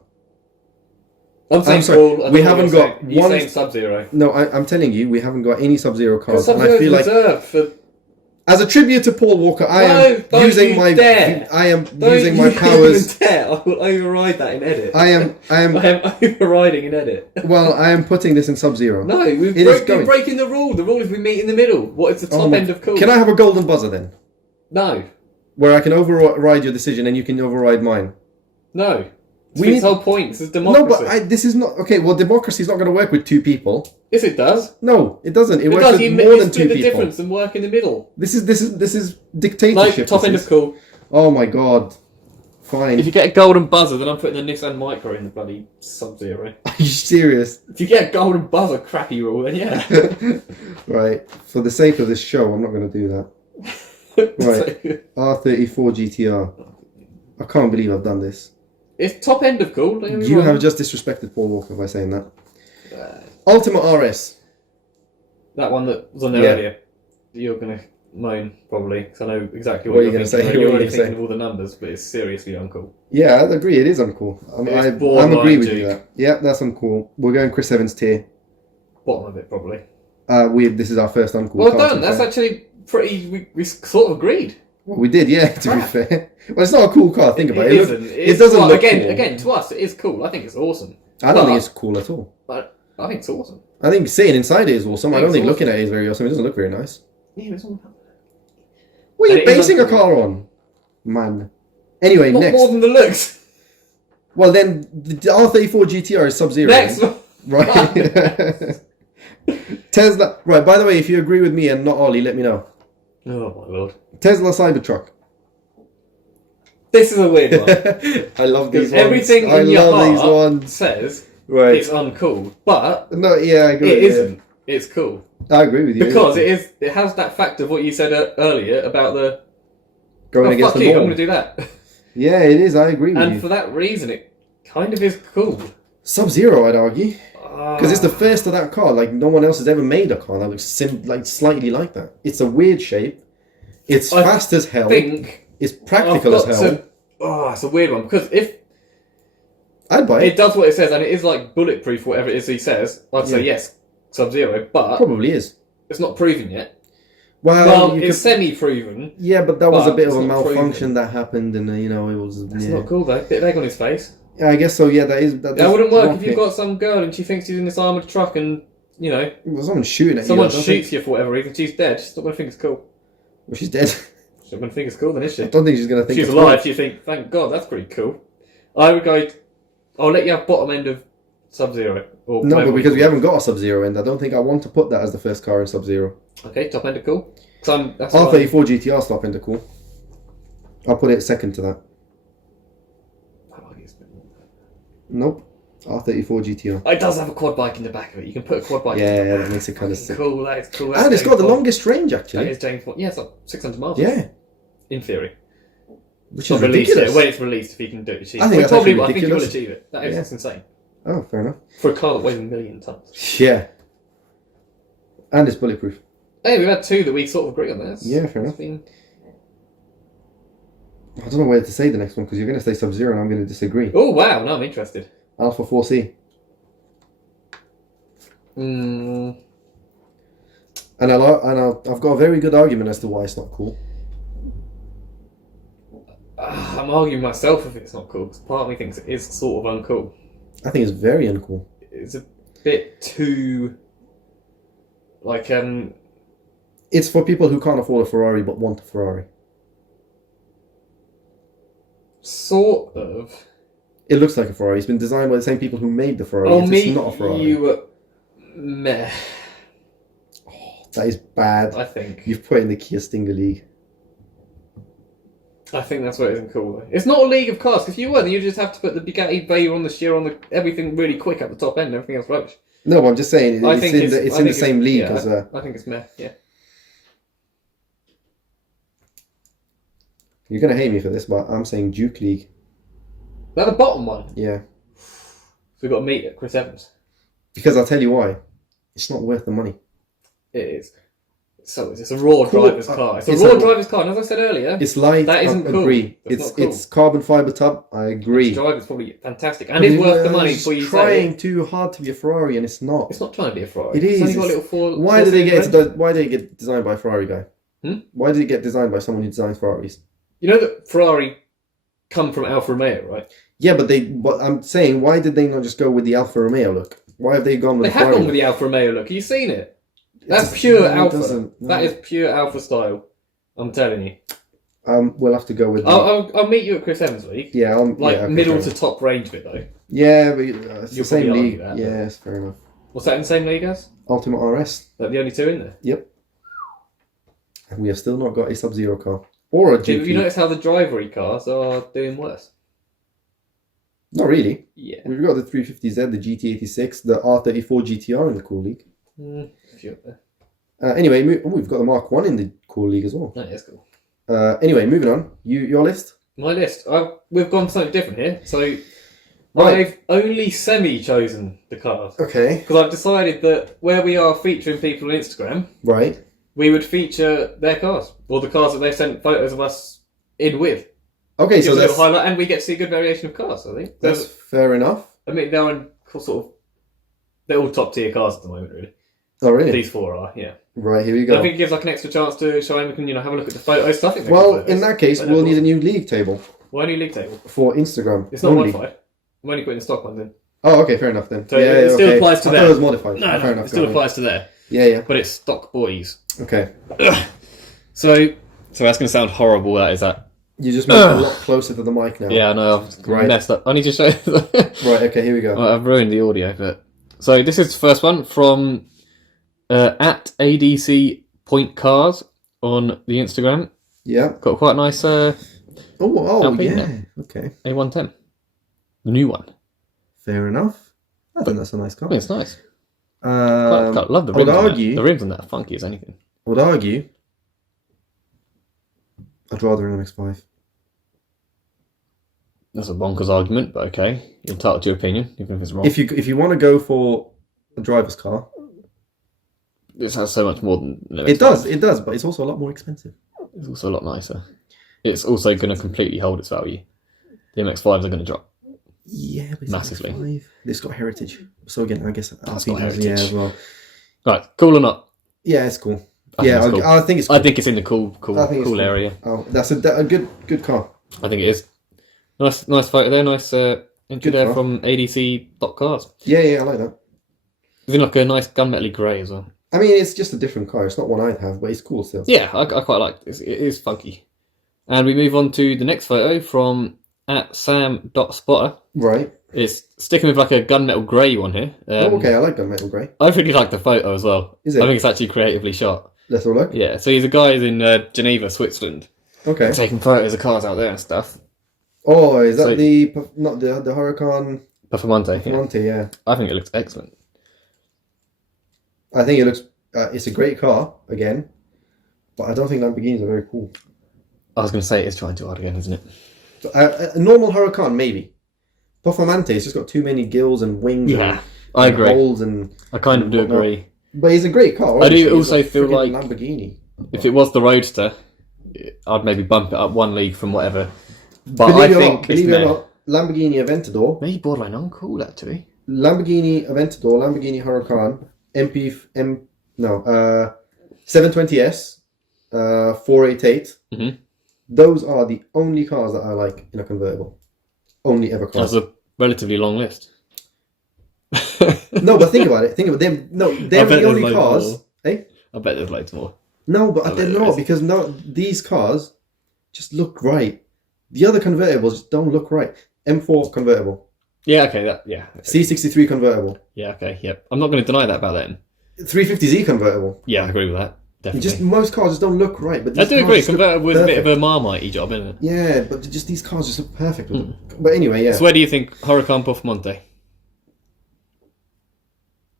I'm saying sorry, we haven't got one. You're saying Sub-Zero. No, I'm telling you, we haven't got any Sub-Zero cars, and Sub-Zero's I feel like reserved for. As a tribute to Paul Walker, I am using my powers. Dare. I will override that in edit. I am overriding in edit. Well, I am putting this in Sub-Zero. No, we're breaking the rule. The rule is we meet in the middle. What is the top end of cool? Can I have a golden buzzer then? No. Where I can override your decision and you can override mine. No. It's the whole point. This is democracy. No, but this is not... Okay, well, democracy is not going to work with two people. Yes, it does. No, it doesn't. It works with more than two people. The difference and work in the middle. This is dictatorship. No, top end of cool. Oh my god. Fine. If you get a golden buzzer, then I'm putting the Nissan Micra in the bloody Sub-Zero. Are you serious? If you get a golden buzzer, crappy rule, then yeah. Right. For the sake of this show, I'm not going to do that. Right. R34 GTR. I can't believe I've done this. It's top end of cool. You have just disrespected Paul Walker by saying that. Ultimate RS. That one that was on there earlier. You're going to moan, probably, because I know exactly what you're going to say. You're already thinking of all the numbers, but it's seriously uncool. Yeah, I agree. It is uncool. I agree with you that. Yeah, that's uncool. We're going Chris Evans tier. Bottom of it, probably. This is our first uncool. Well done. That's actually pretty... We sort of agreed. Well, we did, yeah, to be fair. Well, it's not a cool car. Think about it. It doesn't look cool. Again, to us, it is cool. I think it's awesome. I don't think it's cool at all. But I think it's awesome. I think sitting inside it is awesome. I don't think looking at it is very awesome. It doesn't look very nice. Yeah, it's all about... What are you basing a car on? Man. Anyway, not next. More than the looks. Well, then, the R34 GTR is Sub-Zero. Next. Right. Tesla. Right, by the way, if you agree with me and not Ollie, let me know. Oh, my Lord. Tesla Cybertruck. This is a weird one. I love these ones. Everything in your heart says it's uncool. But no, yeah, I agree. It isn't. It's cool. I agree with you. Because it has that fact of what you said earlier about the... Going against the norm. I'm going to do that. Yeah, it is. I agree with you. And for that reason, it kind of is cool. Sub-Zero, I'd argue. Because it's the first of that car. Like, no one else has ever made a car that looks slightly like that. It's a weird shape. It's fast as hell. It's practical as hell. It's a weird one. Because if... I'd buy it. It does what it says, and it is like bulletproof, whatever it is he says. I'd say yes, Sub-Zero, but... Probably is. It's not proven yet. Well, it's semi-proven. Yeah, but that was a bit of a malfunction that happened, and it was... That's not cool, though. Bit of egg on his face. Yeah, I guess so, yeah, that is... That wouldn't work if you've got some girl and she thinks she's in this armoured truck and, Well, someone's shooting at you. Someone shoots you for whatever reason, she's dead. She's not going to think it's cool. Well, she's dead. She's not going to think it's cool, then, is she? I don't think she's going to think she's alive, you think, thank God, that's pretty cool. I would go... I'll let you have bottom end of Sub-Zero. No, but because we haven't got a Sub-Zero end, I don't think I want to put that as the first car in Sub-Zero. Okay, top end of cool. R34 GTR top end of cool. I'll put it second to that. Nope. R34 GTR. It does have a quad bike in the back of it. You can put a quad bike. Yeah, that makes it kind of sick. Cool. That is cool. And it's got the longest range actually. That is James Bond. Yeah, it's like 600 miles. Yeah. In theory. Which is ridiculous. When it's released, if he can do it, I think I think he will achieve it. That's insane. Oh, fair enough. For a car that weighs 1 million tons. Yeah. And it's bulletproof. Hey, we've had two that we sort of agree on this. Yeah, fair enough. I don't know where to say the next one because you're going to say Sub-Zero and I'm going to disagree. Oh, wow. Now I'm interested. Alpha 4C. And I've got a very good argument as to why it's not cool. I'm arguing myself if it's not cool because part of me thinks it is sort of uncool. I think it's very uncool. It's a bit too... It's for people who can't afford a Ferrari but want a Ferrari. Sort of. It looks like a Ferrari. It's been designed by the same people who made the Ferrari. It's not a Ferrari. Meh. Oh, that is bad. I think. You've put in the Kia Stinger League. I think that's what isn't cool though. It's not a league of cars. If you were, then you just have to put the Bugatti Veyron on the Sheer on everything really quick at the top end and everything else rubbish. No, I'm just saying it's in the same league as I think it's meh, yeah. You're going to hate me for this, but I'm saying Duke League. Is that the bottom one? Yeah. So we've got to meet at Chris Evans. Because I'll tell you why. It's not worth the money. It is. So it's a raw driver's car. It's a raw driver's car, and as I said earlier, it's light. That isn't cool. Agree. It's carbon fiber tub. I agree. Its drive is probably fantastic, and it's worth the money. Before you trying too hard to be a Ferrari, and it's not. It's not trying to be a Ferrari. It is. It's only got a little why did it get designed by a Ferrari guy? Why did it get designed by someone who designs Ferraris? You know that Ferrari come from Alfa Romeo, right? Yeah, but I'm saying, why did they not just go with the Alfa Romeo look? Why have they gone with the Ferrari? They have gone with the Alfa Romeo look. Have you seen it? That's pure Alfa. No. That is pure Alfa style. I'm telling you. We'll have to go with. I'll meet you at Chris Evans League. Yeah, middle to top range of it though. Yeah, but it's the same league. Yes, fair enough. What's that in the same league as? Ultimate RS. That the only two in there. Yep. And we have still not got a Sub-Zero car or a GP. Have you noticed how the drivery cars are doing worse? Not really. Yeah. We've got the 350Z, the GT86, the R34 GTR in the Cool League. Anyway, we've got the Mark 1 in the Cool League as well. That is cool. Anyway, moving on. Your list? My list. We've gone for something different here. So I've only semi-chosen the cars. Okay. Because I've decided that where we are featuring people on Instagram, right, we would feature their cars. Or the cars that they've sent photos of us in with. Okay, so that's... highlight, and we get to see a good variation of cars, I think. That's fair enough. I mean, they're all top tier cars at the moment, really. Oh, really? These four are, yeah. Right, here we go. And I think it gives like an extra chance to show him we can, have a look at the photos stuff. Well, in that case, we'll need a new league table. Why a new league table? For Instagram. It's not modified. I'm only putting the stock ones in. Oh, okay, fair enough then. So it still applies to there. I thought it was modified. No, fair enough. It still applies to there. Yeah. But it's stock boys. Okay. So that's going to sound horrible, that is that. You just moved a lot closer to the mic now. Yeah, I know. I've messed up. I need to show you. Right, okay, here we go. I've ruined the audio, but... So this is the first one from at ADC Point Cars on the Instagram. Yeah. Got quite a nice Alpine yeah. there. Okay. A110. The new one. Fair enough. I think that's a nice car. I think it's nice. I love the rims. The rims on that are funky as anything. I would argue I'd rather an MX-5. That's a bonkers argument, but okay. You're entitled to your opinion, even if it's wrong. If you want to go for a driver's car, this has so much more than an MX-5. It does, but it's also a lot more expensive. It's also a lot nicer. It's also going to completely hold its value. The MX-5s are going to drop. Yeah, but massively. It's got heritage. So again, I guess it's got heritage. Yeah, as well. Right, cool or not? Yeah, it's cool. I think it's cool. I think it's in the cool area. Oh, that's a good car. I think it is. Nice photo there. Nice entry there from ADC.cars. Yeah, I like that. It's in like a nice gunmetal grey as well. I mean, it's just a different car. It's not one I'd have, but it's cool still. Yeah, I quite like it. It is funky. And we move on to the next photo from at sam.spotter. Right. It's sticking with like a gunmetal grey one here. Okay, I like gunmetal grey. I really like the photo as well. Is it? I think it's actually creatively shot. Let's have a look. Yeah, so he's a guy in Geneva, Switzerland. Okay. Taking photos of cars out there and stuff. Oh, is that not the Huracan? Performante, yeah. I think it looks excellent. I think it looks... it's a great car, again. But I don't think Lamborghinis are very cool. I was going to say it's trying too hard again, isn't it? So, a normal Huracan, maybe. Performante, it's just got too many gills and wings and I agree. holes and... I kind of do agree. But it's a great car. I do also feel like... Lamborghini. If it was the Roadster, I'd maybe bump it up one league from whatever. But believe it or not, Lamborghini Aventador. Maybe borderline uncool, actually. Lamborghini Aventador, Lamborghini Huracan, 720S, 488. Mm-hmm. Those are the only cars that I like in a convertible. Only ever cars. That's a relatively long list. No, but think about it. They're the only cars. Eh? I bet there's loads more. No, but they're not, because these cars just look right. The other convertibles just don't look right. M4 convertible. Yeah, okay, C63 convertible. Yeah, okay, yep. I'm not going to deny that about them. 350Z convertible. Yeah, I agree with that. Definitely. Most cars just don't look right. But I do agree. Convertible is a bit of a Marmite-y job, isn't it? Yeah, but just these cars just look perfect. But anyway, yeah. So where do you think Huracan Performante?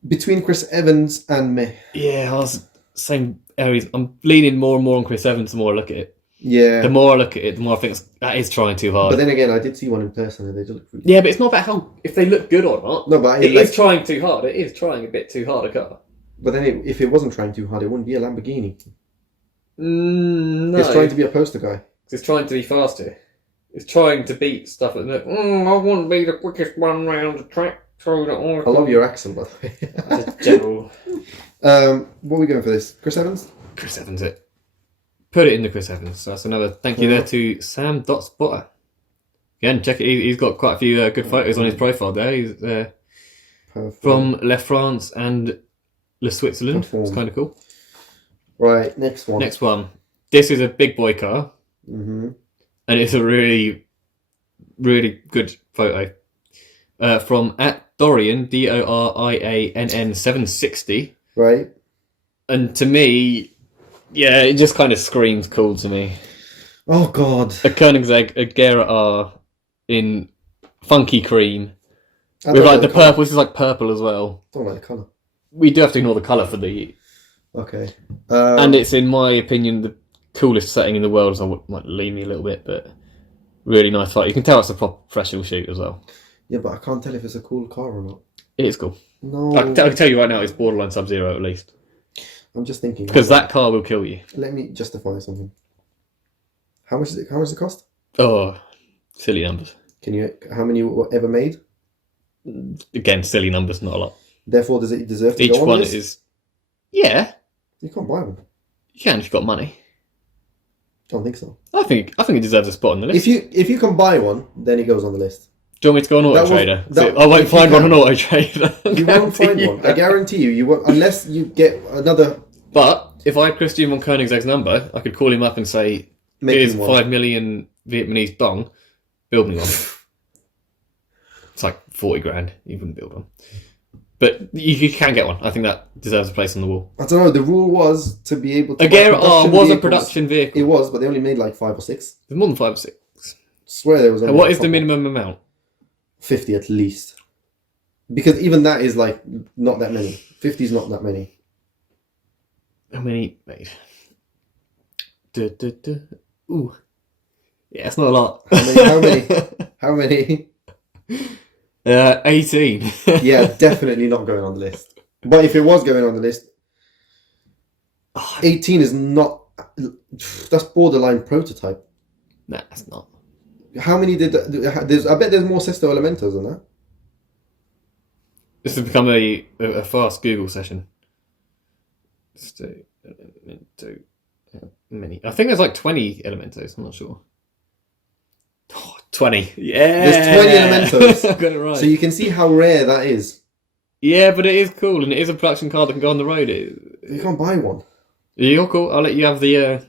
Between Chris Evans and me. Yeah, I was same areas. I'm leaning more and more on Chris Evans the more I look at it. Yeah. The more I look at it, the more I think that is trying too hard. But then again, I did see one in person and they just look really... Yeah, but it's not about if they look good or not. No, but it is trying too hard. It is trying a bit too hard a car. But then if it wasn't trying too hard, it wouldn't be a Lamborghini. No. It's trying to be a poster guy. It's trying to be faster. It's trying to beat stuff that look, I want to be the quickest one round the track. I love your accent, by the way. That's a general... what are we going for this? Chris Evans? Chris Evans it. Put it in the Chris Evans. So that's another thank you there to Sam.Spotter. Again, check it. He's got quite a few good photos on his profile there. He's from Le France and Le Switzerland. It's kind of cool. Right, next one. Next one. This is a big boy car. Mm-hmm. And it's a really, really good photo. From at Dorian, Doriann 760. Right. And to me, yeah, it just kind of screams cool to me. Oh, God. A Koenigsegg, a Gera R in funky cream. With like the purple. This is like purple as well. Don't like the colour. We do have to ignore the colour for the... Okay. And it's, in my opinion, the coolest setting in the world. So it might lean me a little bit, but really nice fight. You can tell it's a proper professional shoot as well. Yeah, but I can't tell if it's a cool car or not. It is cool. No. I can tell you right now, it's borderline Sub-Zero at least. I'm just thinking. Because that car will kill you. Let me justify something. How much does it cost? Oh, silly numbers. How many were ever made? Again, silly numbers, not a lot. Therefore, does it deserve to Each go on one this? is... Yeah. You can't buy one. You can if you've got money. I don't think so. I think it deserves a spot on the list. If you can buy one, then it goes on the list. Do you want me to go on Auto Trader? I won't find one on Auto Trader. You won't find one. I guarantee you won't, unless you get another... But if I had Christian von Koenigsegg's number, I could call him up and say, here's 5 million Vietnamese dong, build me one. It's like 40 grand, you wouldn't build one. But you can get one. I think that deserves a place on the wall. I don't know, the rule was to be able to... was a production vehicle. It was, but they only made like 5 or 6. There's more than 5 or 6. I swear there was only... And what is the minimum amount? 50 at least. Because even that is like not that many. 50 is not that many. How many made? Ooh. Yeah, it's not a lot. How many? 18. Yeah, definitely not going on the list. But if it was going on the list, 18 is not... That's borderline prototype. Nah, it's not. How many did... I bet there's more Sesto Elementos than that. This has become a fast Google session. Many. I think there's like 20 Elementos. I'm not sure. Oh, 20. Yeah. There's 20 Elementos. I got it right. So you can see how rare that is. Yeah, but it is cool, and it is a production car that can go on the road. You can't buy one. You're cool. I'll let you have the...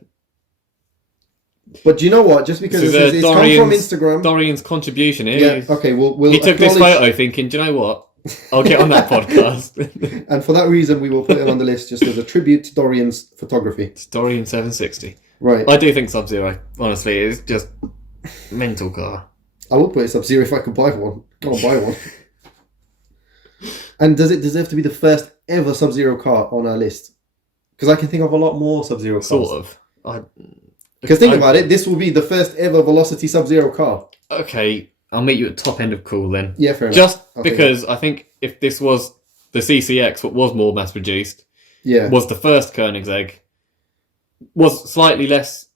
But do you know what? Just because it's come from Instagram... Dorian's contribution here. Yeah, okay, we'll He took this photo thinking, do you know what? I'll get on that podcast. And for that reason, we will put it on the list just as a tribute to Dorian's photography. It's Dorian 760. Right. I do think Sub-Zero, honestly, is just mental car. I would put it Sub-Zero if I could buy one. Can't buy one. And does it deserve to be the first ever Sub-Zero car on our list? Because I can think of a lot more Sub-Zero cars. Sort of. Because think about it, this will be the first ever Vlcty Sub-Zero car. Okay, I'll meet you at top end of cool then. Yeah, fair enough. Just because I think if this was the CCX, what was more mass produced, was the first Koenigsegg, was slightly less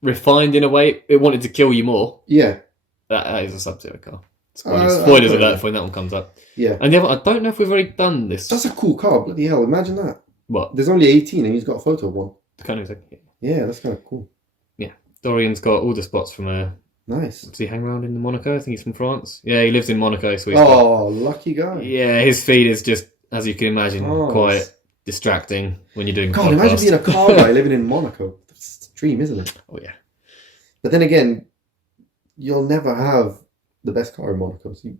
refined in a way. It wanted to kill you more. Yeah. That is a Sub-Zero car. Spoilers alert for when that one comes up. Yeah. And the other, I don't know if we've already done this. That's a cool car, bloody hell, imagine that. What? There's only 18 and he's got a photo of one. The Koenigsegg. Yeah, that's kind of cool. Yeah. Dorian's got all the spots from nice. Does he hang around in Monaco? I think he's from France. Yeah, he lives in Monaco, so lucky guy. Yeah, his feed is just, as you can imagine, quite distracting when you're doing God, imagine being a car guy living in Monaco. It's a dream, isn't it? Oh, yeah. But then again, you'll never have the best car in Monaco. So you're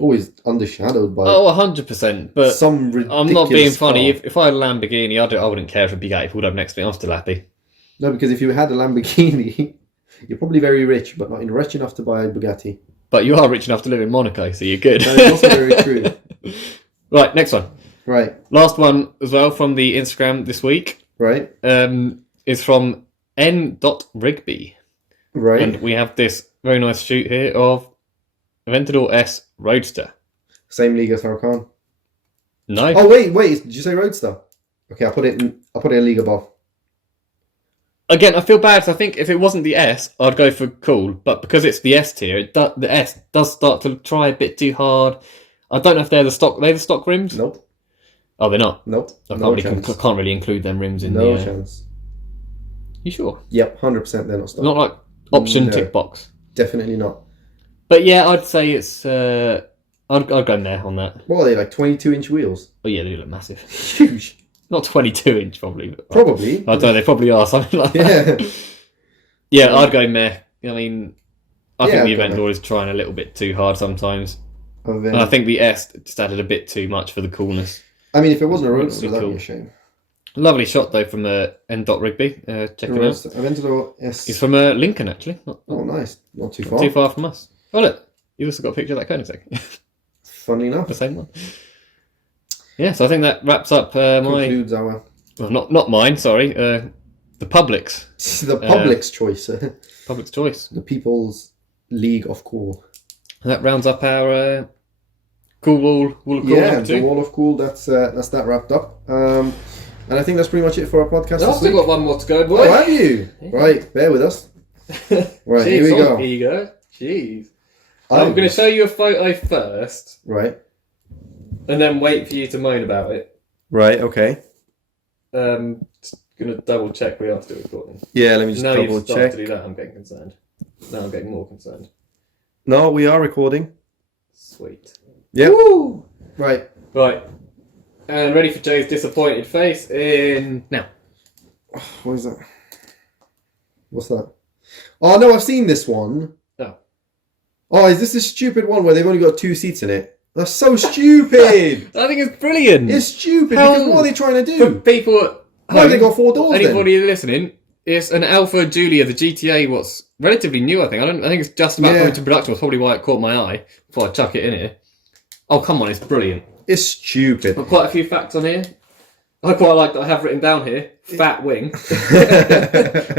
always undershadowed by 100%. But some ridiculous I'm not being funny. car. If I had a Lamborghini, I wouldn't care if a Bugatti pulled up next to me. I'm still happy. No, because if you had a Lamborghini, you're probably very rich, but not rich enough to buy a Bugatti. But you are rich enough to live in Monaco, so you're good. That is also very true. Right, next one. Right. Last one as well from the Instagram this week. Right. Is from n.rigby. Right. And we have this very nice shoot here of Aventador S Roadster. Same league as Huracan. No. Oh wait, did you say Roadster? Okay, I'll put it a league above. Again, I feel bad. So I think if it wasn't the S, I'd go for cool. But because it's the S tier, the S does start to try a bit too hard. I don't know if they're the stock. Are they the stock rims? Nope. Oh, they're not. Nope. I can't really include them rims in no chance. You sure? Yep, 100% they're not stock. Not like option tick box. Definitely not. But yeah, I'd say it's. I'd go in there on that. What are they, like 22-inch wheels? Oh yeah, they look massive. Huge. Not 22-inch probably. But probably. I don't know. They probably are something like that. Yeah, I'd go meh. I mean, I think the Aventador is trying a little bit too hard sometimes. And I think the S just added a bit too much for the coolness. I mean, if it wasn't a Roadster, that'd be a shame. Lovely shot though from n.rigby. Check it out. Aventador S. He's from Lincoln actually. Oh, nice. Not too far. Not too far from us. Oh look, You also got a picture of that Koenigsegg. Funnily enough. The same one. Yeah, so I think that wraps up concludes our... Well, not mine, sorry. The public's. The public's choice. Public's choice. The People's League of Cool. And that rounds up our cool wall of cool. Yeah, the wall of cool. That's that wrapped up. And I think that's pretty much it for our podcast. I've still got one more to go, boy. Oh, have you? Yeah. Right, bear with us. Right, Jeez, here we go. Here you go. Jeez. I'm going to show you a photo first. Right. And then wait for you to moan about it. Right, okay. Just going to double check we are still recording. Yeah, let me just double you've check. started to do that, I'm getting concerned. Now I'm getting more concerned. No, we are recording. Sweet. Yep. Woo! Right. And ready for Jay's disappointed face in now. What is that? What's that? Oh no, I've seen this one. Oh, is this a stupid one where they've only got 2 seats in it? That's so stupid! I think it's brilliant. It's stupid because what are they trying to do? For people why have they got 4 doors anybody listening, it's an Alpha Giulia, the GTA, what's relatively new, I think. I think it's just about going to production. That's probably why it caught my eye before I chuck it in here. Oh, come on, it's brilliant. It's stupid. Got quite a few facts on here. I quite like that I have written down here. Fat wing.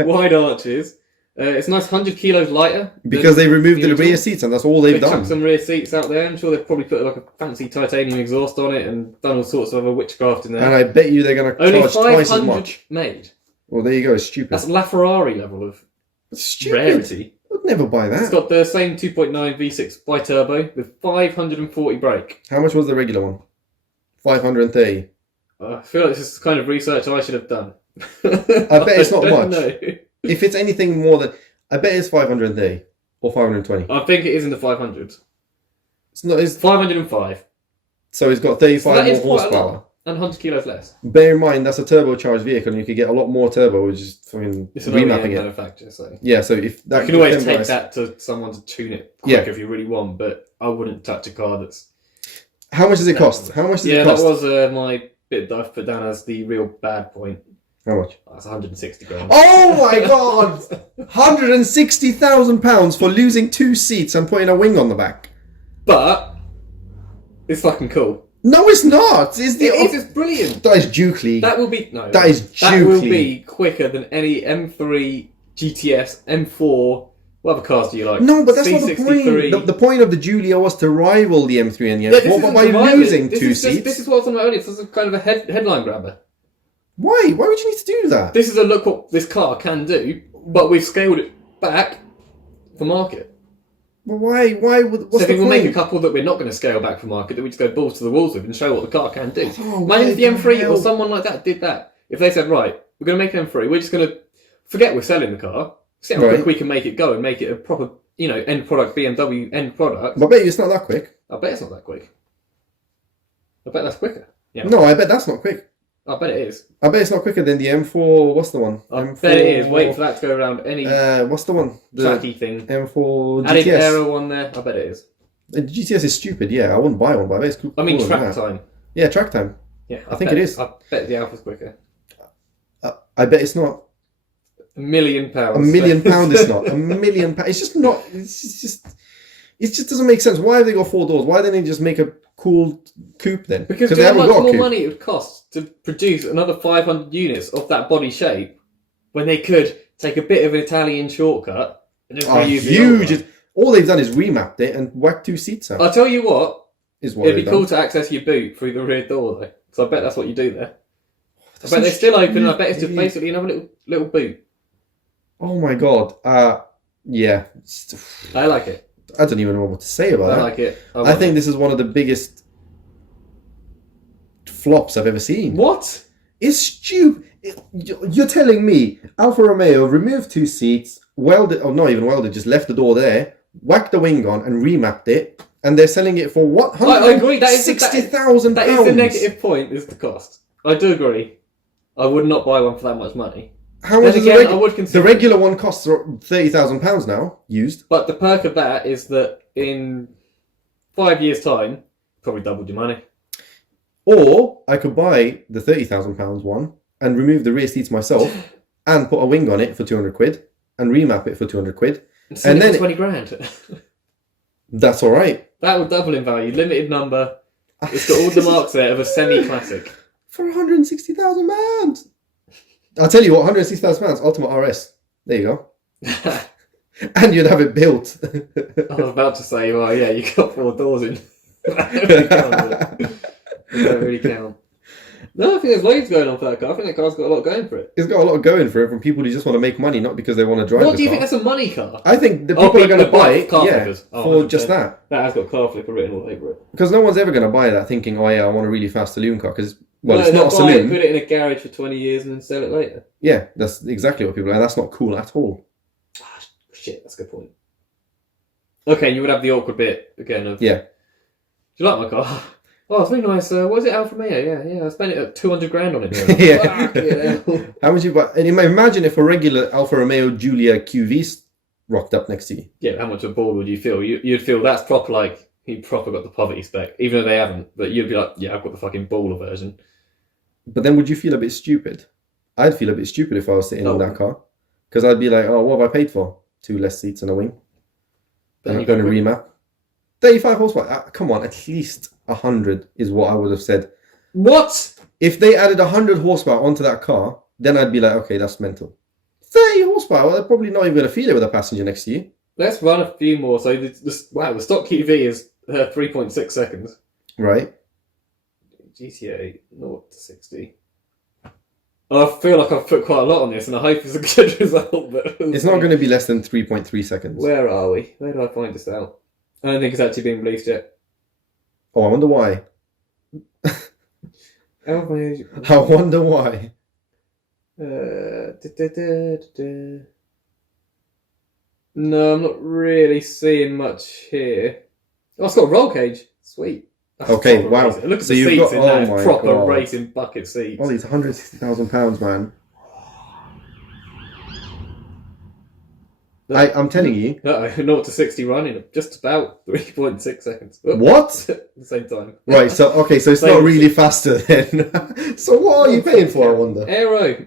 Wide arches. It's a nice 100 kilos lighter. Because they removed the rear seats and that's all they've done. Chucked some rear seats out there. I'm sure they've probably put like a fancy titanium exhaust on it and done all sorts of other witchcraft in there. And I bet you they're going to charge twice as much. Made. Well, there you go. It's stupid. That's LaFerrari level of rarity. I'd never buy that. It's got the same 2.9 V6 bi-turbo with 540 brake. How much was the regular one? 530. I feel like this is the kind of research I should have done. I bet it's not much. Know. If it's anything more than... I bet it's 530 or 520. I think it is in the 500s. It's not. It's 505. So it's got 35 more horsepower. And 100 kilos less. Bear in mind, that's a turbocharged vehicle and you could get a lot more turbo with just fucking remapping it. Manufacturer, so. Yeah, so if that... You can always take that to someone to tune it quick if you really want, but I wouldn't touch a car that's... How much does it cost? How much does it cost? Yeah, that was my bit that I've put down as the real bad point. How much? That's 160 grand. Oh my god! £160,000 for losing 2 seats and putting a wing on the back. But it's fucking cool. No, it's not. It's brilliant. That is Dukely. That will be no. That is Dukely. That will be quicker than any M3, GTS, M4. What other cars do you like? No, but that's not the point. The point of the Giulia was to rival the M3 and the M4, but by losing 2 seats. This is what's on my own. It's a kind of a headline grabber. Why? Why would you need to do that? This is a look what this car can do, but we've scaled it back for market. Well, why? What's so we'll make a couple that we're not going to scale back for market, that we just go balls to the walls with and show what the car can do. Imagine if the M3 or someone like that did that. If they said, right, we're going to make an M3, we're just going to forget we're selling the car, see how quick we can make it go and make it a proper, end product, BMW end product. I bet you it's not that quick. I bet it's not that quick. I bet that's quicker. Yeah. No, I bet that's not quick. I bet it is. I bet it's not quicker than the M4. What's the one? I bet it is. Wait for that to go around any. What's the one? The tracky thing. M4 GTS. Added aero on there. I bet it is. The GTS is stupid. Yeah, I wouldn't buy one, but I bet it's cool. I mean, track time. Yeah, track time. Yeah, I think it is. I bet the Alpha's quicker. I bet it's not. £1 million. £1 million it's not. £1 million. It's just not. It just doesn't make sense. Why have they got 4 doors? Why didn't they just make a cool coupe then? Because do you know how much more money it would cost to produce another 500 units of that body shape when they could take a bit of an Italian shortcut and just reuse huge. All they've done is remapped it and whacked 2 seats out. I'll tell you what. It'd be cool to access your boot through the rear door though, because I bet that's what you do there. I bet they're still open. I bet it's just basically another little boot. Oh my god. Yeah. I like it. I don't even know what to say about that. I like it. I think this is one of the biggest flops I've ever seen. What? It's stupid. You're telling me Alfa Romeo removed 2 seats, welded, or not even welded, just left the door there, whacked the wing on and remapped it, and they're selling it for what? I agree. That is £60,000. That is the negative point, is the cost. I do agree. I would not buy one for that much money. How much is the regular one costs £30,000 now, used. But the perk of that is that in 5 years' time, probably doubled your money. Or I could buy the £30,000 one and remove the rear seats myself and put a wing on it for £200 and remap it for £200 and then 20 grand. That's all right. That will double in value. Limited number. It's got all the marks there of a semi-classic. For £160,000. I'll tell you what, £160,000, Ultimate RS. There you go. And you'd have it built. I was about to say, well, yeah, you got 4 doors in. That don't really count. No, I think there's loads going on for that car. I think that car's got a lot going for it. It's got a lot going for it from people who just want to make money, not because they want to drive What, do you think that's a money car? I think the people are going to buy it for just 100%. that. That has got car flipper written all over it. Because no one's ever going to buy that thinking, oh yeah, I want a really fast saloon car. Because, well, no, it's not a saloon. Put it in a garage for 20 years and then sell it later. Yeah, that's exactly what people are. And that's not cool at all. Ah, shit, that's a good point. Okay, you would have the awkward bit again of... Yeah. Do you like my car? Oh, it's really nice. What is it, Alfa Romeo? Yeah. I spent it at 200 grand on it. Yeah. How much you buy? And imagine if a regular Alfa Romeo Giulia QV rocked up next to you. Yeah, how much of a ball would you feel? You'd feel that's proper, like, he proper got the poverty spec, even though they haven't. But you'd be like, yeah, I've got the fucking baller version. But then would you feel a bit stupid? I'd feel a bit stupid if I was sitting in that car. Because I'd be like, oh, what have I paid for? 2 less seats and a wing. And I'm going to remap. 35 horsepower. Come on, at least 100 is what I would have said. What? If they added 100 horsepower onto that car, then I'd be like, okay, that's mental. 30 horsepower, they're probably not even going to feel it with a passenger next to you. Let's run a few more. So, the stock QV is 3.6 seconds. Right. GTA 0 to 60. I feel like I've put quite a lot on this, and I hope it's a good result. But it's not going to be less than 3.3 seconds. Where are we? Where do I find this out? I don't think it's actually been released yet. Oh, I wonder why. I wonder why. No, I'm not really seeing much here. Oh, it's got a roll cage. Sweet. Okay, wow. Racing. Look at the seats in that. Proper racing bucket seats. Oh, these £160,000, man. I'm telling you. 0 to 60 running just about 3.6 seconds. Oops. What? At the same time. Right, so it's not really faster then. So what are you paying for, I wonder? Aero.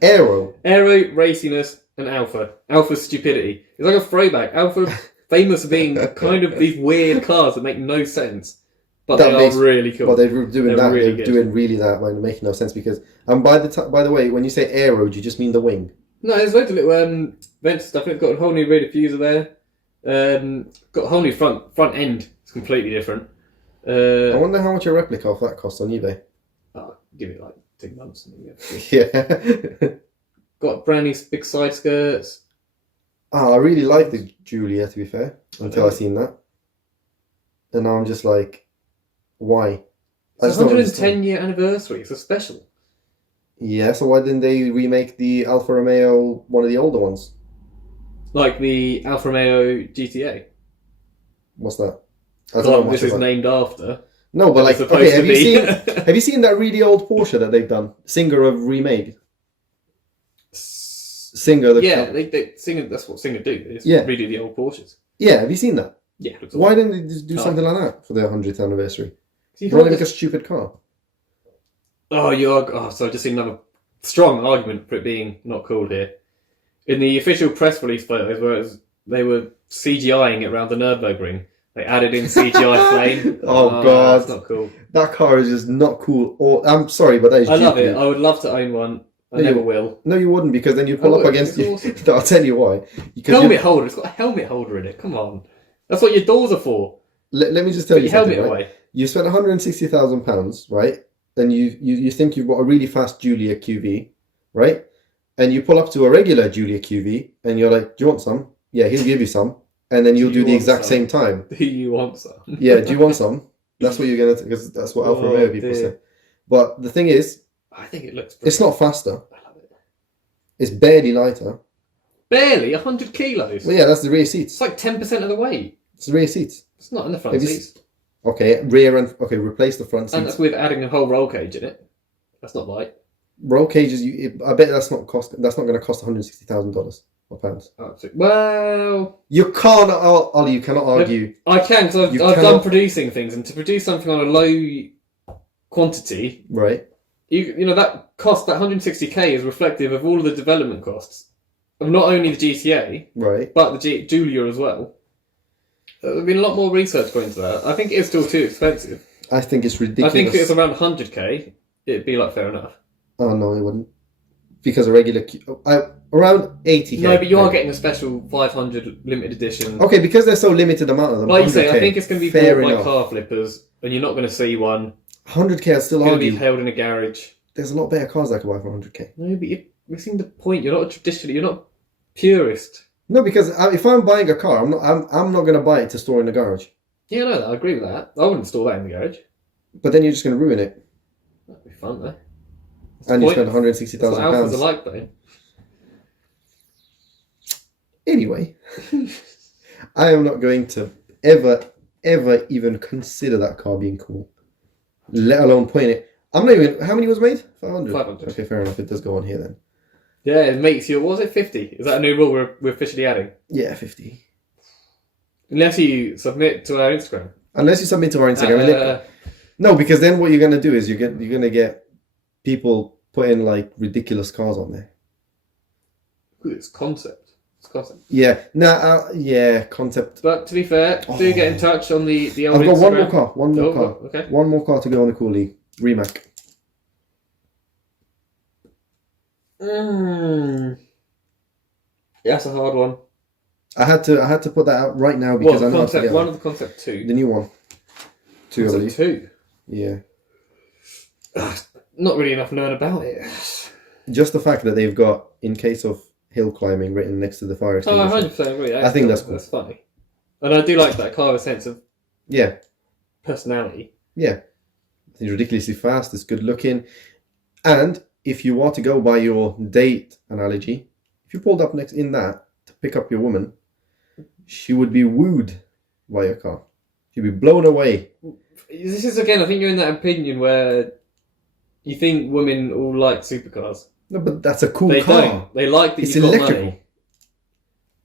Aero, raciness, and Alpha. Alpha stupidity. It's like a throwback. Alpha famous for being kind of these weird cars that make no sense. But they are really cool. But they're doing that when making no sense because by the way, when you say aero, do you just mean the wing? No, there's loads of little vent stuff. It's got a whole new rear diffuser there. Got a whole new front end. It's completely different. I wonder how much a replica of that costs on eBay. Oh, give it like 2 months. Yeah. Got brand new big side skirts. Oh, I really like the Giulia, to be fair, until I seen that. And now I'm just like, why? It's a 110-year anniversary. It's a special. Yeah, so why didn't they remake the Alfa Romeo, one of the older ones? Like the Alfa Romeo GTA. What's that? I don't know this is named after. No, but like, okay, have you seen that really old Porsche that they've done? Singer have remade. Singer. Singer. That's what Singer do. They redo the old Porsches. Yeah, have you seen that? Yeah. Why didn't they just do something like that for their 100th anniversary? Why make a stupid car? So I've just seen another strong argument for it being not cool here. In the official press release photos, where they were CGIing it around the Nürburgring, they added in CGI flame. Oh god, that's not cool. That car is just not cool. I'm sorry, but that is. I love it. I would love to own one. I never will. No, you wouldn't, because then you'd pull up against you. Awesome. I'll tell you why. Helmet holder. It's got a helmet holder in it. Come on. That's what your doors are for. Let me just tell you something. Helmet right? away. You spent £160,000, right? And you think you've got a really fast Giulia QV, right? And you pull up to a regular Giulia QV, and you're like, "Do you want some?" Yeah, he'll give you some, and then you'll do the exact same time. Do you want some? Yeah, do you want some? That's what you're gonna, because that's what Alfa Romeo people say. But the thing is, I think it looks. It's not faster. I love it. It's barely lighter. Barely 100 kilos. Well, yeah, that's the rear seats. It's like 10% of the weight. It's the rear seats. It's not in the front seats. Okay, replace the front seats. And that's with adding a whole roll cage in it. That's not light. Roll cages, I bet that's not going to cost $160,000 or pounds. Well, you can't, Ollie. You cannot argue. I can, because I've done producing things, and to produce something on a low quantity, right? You know that cost, that 160k, is reflective of all of the development costs of not only the GTA, right, but the Giulia as well. There's been a lot more research going into that. I think it is still too expensive. I think it's ridiculous. I think if it was around 100k, it'd be like fair enough. Oh no, it wouldn't. Because a regular... around 80k. No, but you are getting a special 500 limited edition. Okay, because there's so limited amount of them. Like you say, I think it's going to be bought by car flippers, and you're not going to see one. 100k, I'd still argue. It's going to be held in a garage. There's a lot better cars I could buy for 100k. No, but you're missing the point. You're not you're not purist. No, because if I'm buying a car, I'm not going to buy it to store in the garage. Yeah, no, I agree with that. I wouldn't store that in the garage. But then you're just going to ruin it. That'd be fun, though. And you spend £160,000. Alphas are like, though. Anyway, I am not going to ever even consider that car being cool, let alone point it. I'm not even. How many was made? 500. 500. Okay, fair enough. It does go on here then. Yeah, it makes you. What was it? 50? Is that a new rule we're officially adding? Yeah, 50. Unless you submit to our Instagram. Unless you submit to our Instagram. No, because then what you're gonna do is you're gonna get people putting like ridiculous cars on there. It's concept. Yeah, yeah, concept. But to be fair, do get in touch on the old I've got Instagram. one more car. Okay. One more car to go on the cool league. Rimac. Yeah, that's a hard one. I had to put that out right now because I know Concept 1 or the Concept 2? The new one. 2, Concept 2? Yeah. Not really enough known about it. Just the fact that they've got, in case of hill climbing, written next to the fire extinguisher. Oh, 100% agree. I think that's cool. That's funny. And I do like that car with a sense of personality. Yeah. It's ridiculously fast, it's good looking. And if you are to go by your date analogy, if you pulled up next in that to pick up your woman, she would be wooed by your car. She'd be blown away. This is, again, I think you're in that opinion where you think women all like supercars. No, but that's a cool car. They don't. They like that you've got money.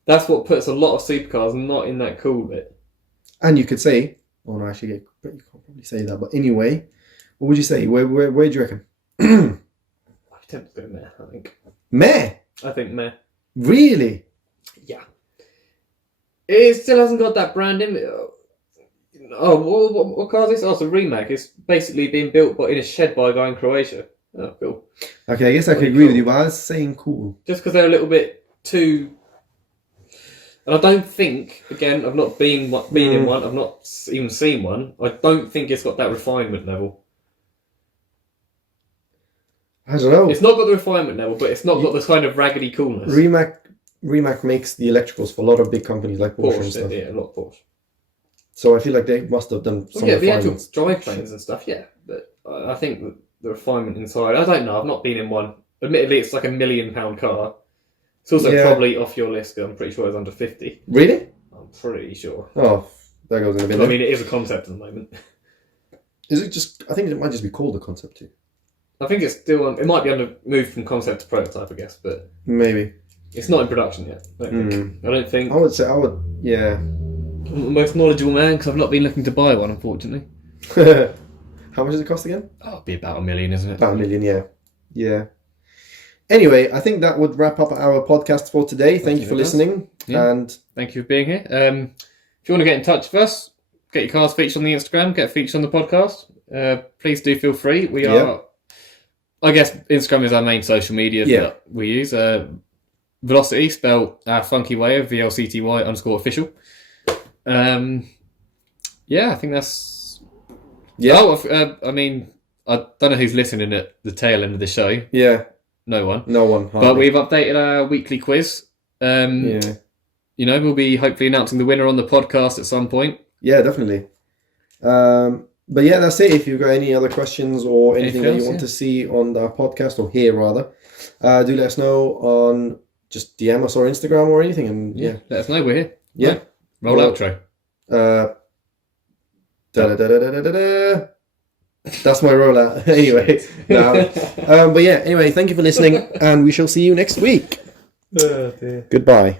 That's what puts a lot of supercars not in that cool bit. And you could say, oh no, actually, you can't probably say that. But anyway, what would you say? Where do you reckon? I'm tempted to go meh, I think. Meh? I think meh. Really? Yeah. It still hasn't got that brand in it. Oh, what car is this? Oh, it's a Rimac. It's basically being built in a shed by a guy in Croatia. Oh, cool. Okay, I guess I could agree with you, but I was saying cool. Just because they're a little bit too... And I don't think, again, I've not been in one, I've not even seen one, I don't think it's got that refinement level. I don't know. It's not got the refinement level, but it's not got the kind of raggedy coolness. Rimac makes the electricals for a lot of big companies like Porsche and stuff. Yeah, a lot of Porsche. So I feel like they must have done some refinement. The actual drivetrains and stuff, yeah. But I think the refinement inside, I don't know, I've not been in one. Admittedly, it's like £1 million car. It's also probably off your list, I'm pretty sure it's under 50. Really? I'm pretty sure. Oh, that goes in a bit. I mean, it is a concept at the moment. Is it just, I think it might just be called a concept too. I think it's still it might be moved from concept to prototype, I guess, but... Maybe. It's not in production yet, I don't think. I would, yeah. I'm the most knowledgeable man, because I've not been looking to buy one, unfortunately. How much does it cost again? Oh, it'll be about $1 million, isn't it? About $1 million, yeah. Yeah. Anyway, I think that would wrap up our podcast for today. Thank you for listening. Yeah. And thank you for being here. If you want to get in touch with us, get your cars featured on the Instagram, get featured on the podcast, please do feel free. We are, I guess Instagram is our main social media that we use. Vlcty, spelled our funky way of vlcty_official. I think that's... Yeah. Oh, I mean, I don't know who's listening at the tail end of the show. Yeah. No one. Hardly. But we've updated our weekly quiz. You know, we'll be hopefully announcing the winner on the podcast at some point. Yeah, definitely. But yeah, that's it. If you've got any other questions or anything that you want to see on the podcast, or hear rather, do let us know on just DM us or Instagram or anything. And let us know. We're here. Yeah. Right. Roll outro. That's my rollout. Anyway. But yeah, anyway, thank you for listening, and we shall see you next week. Oh, dear. Goodbye.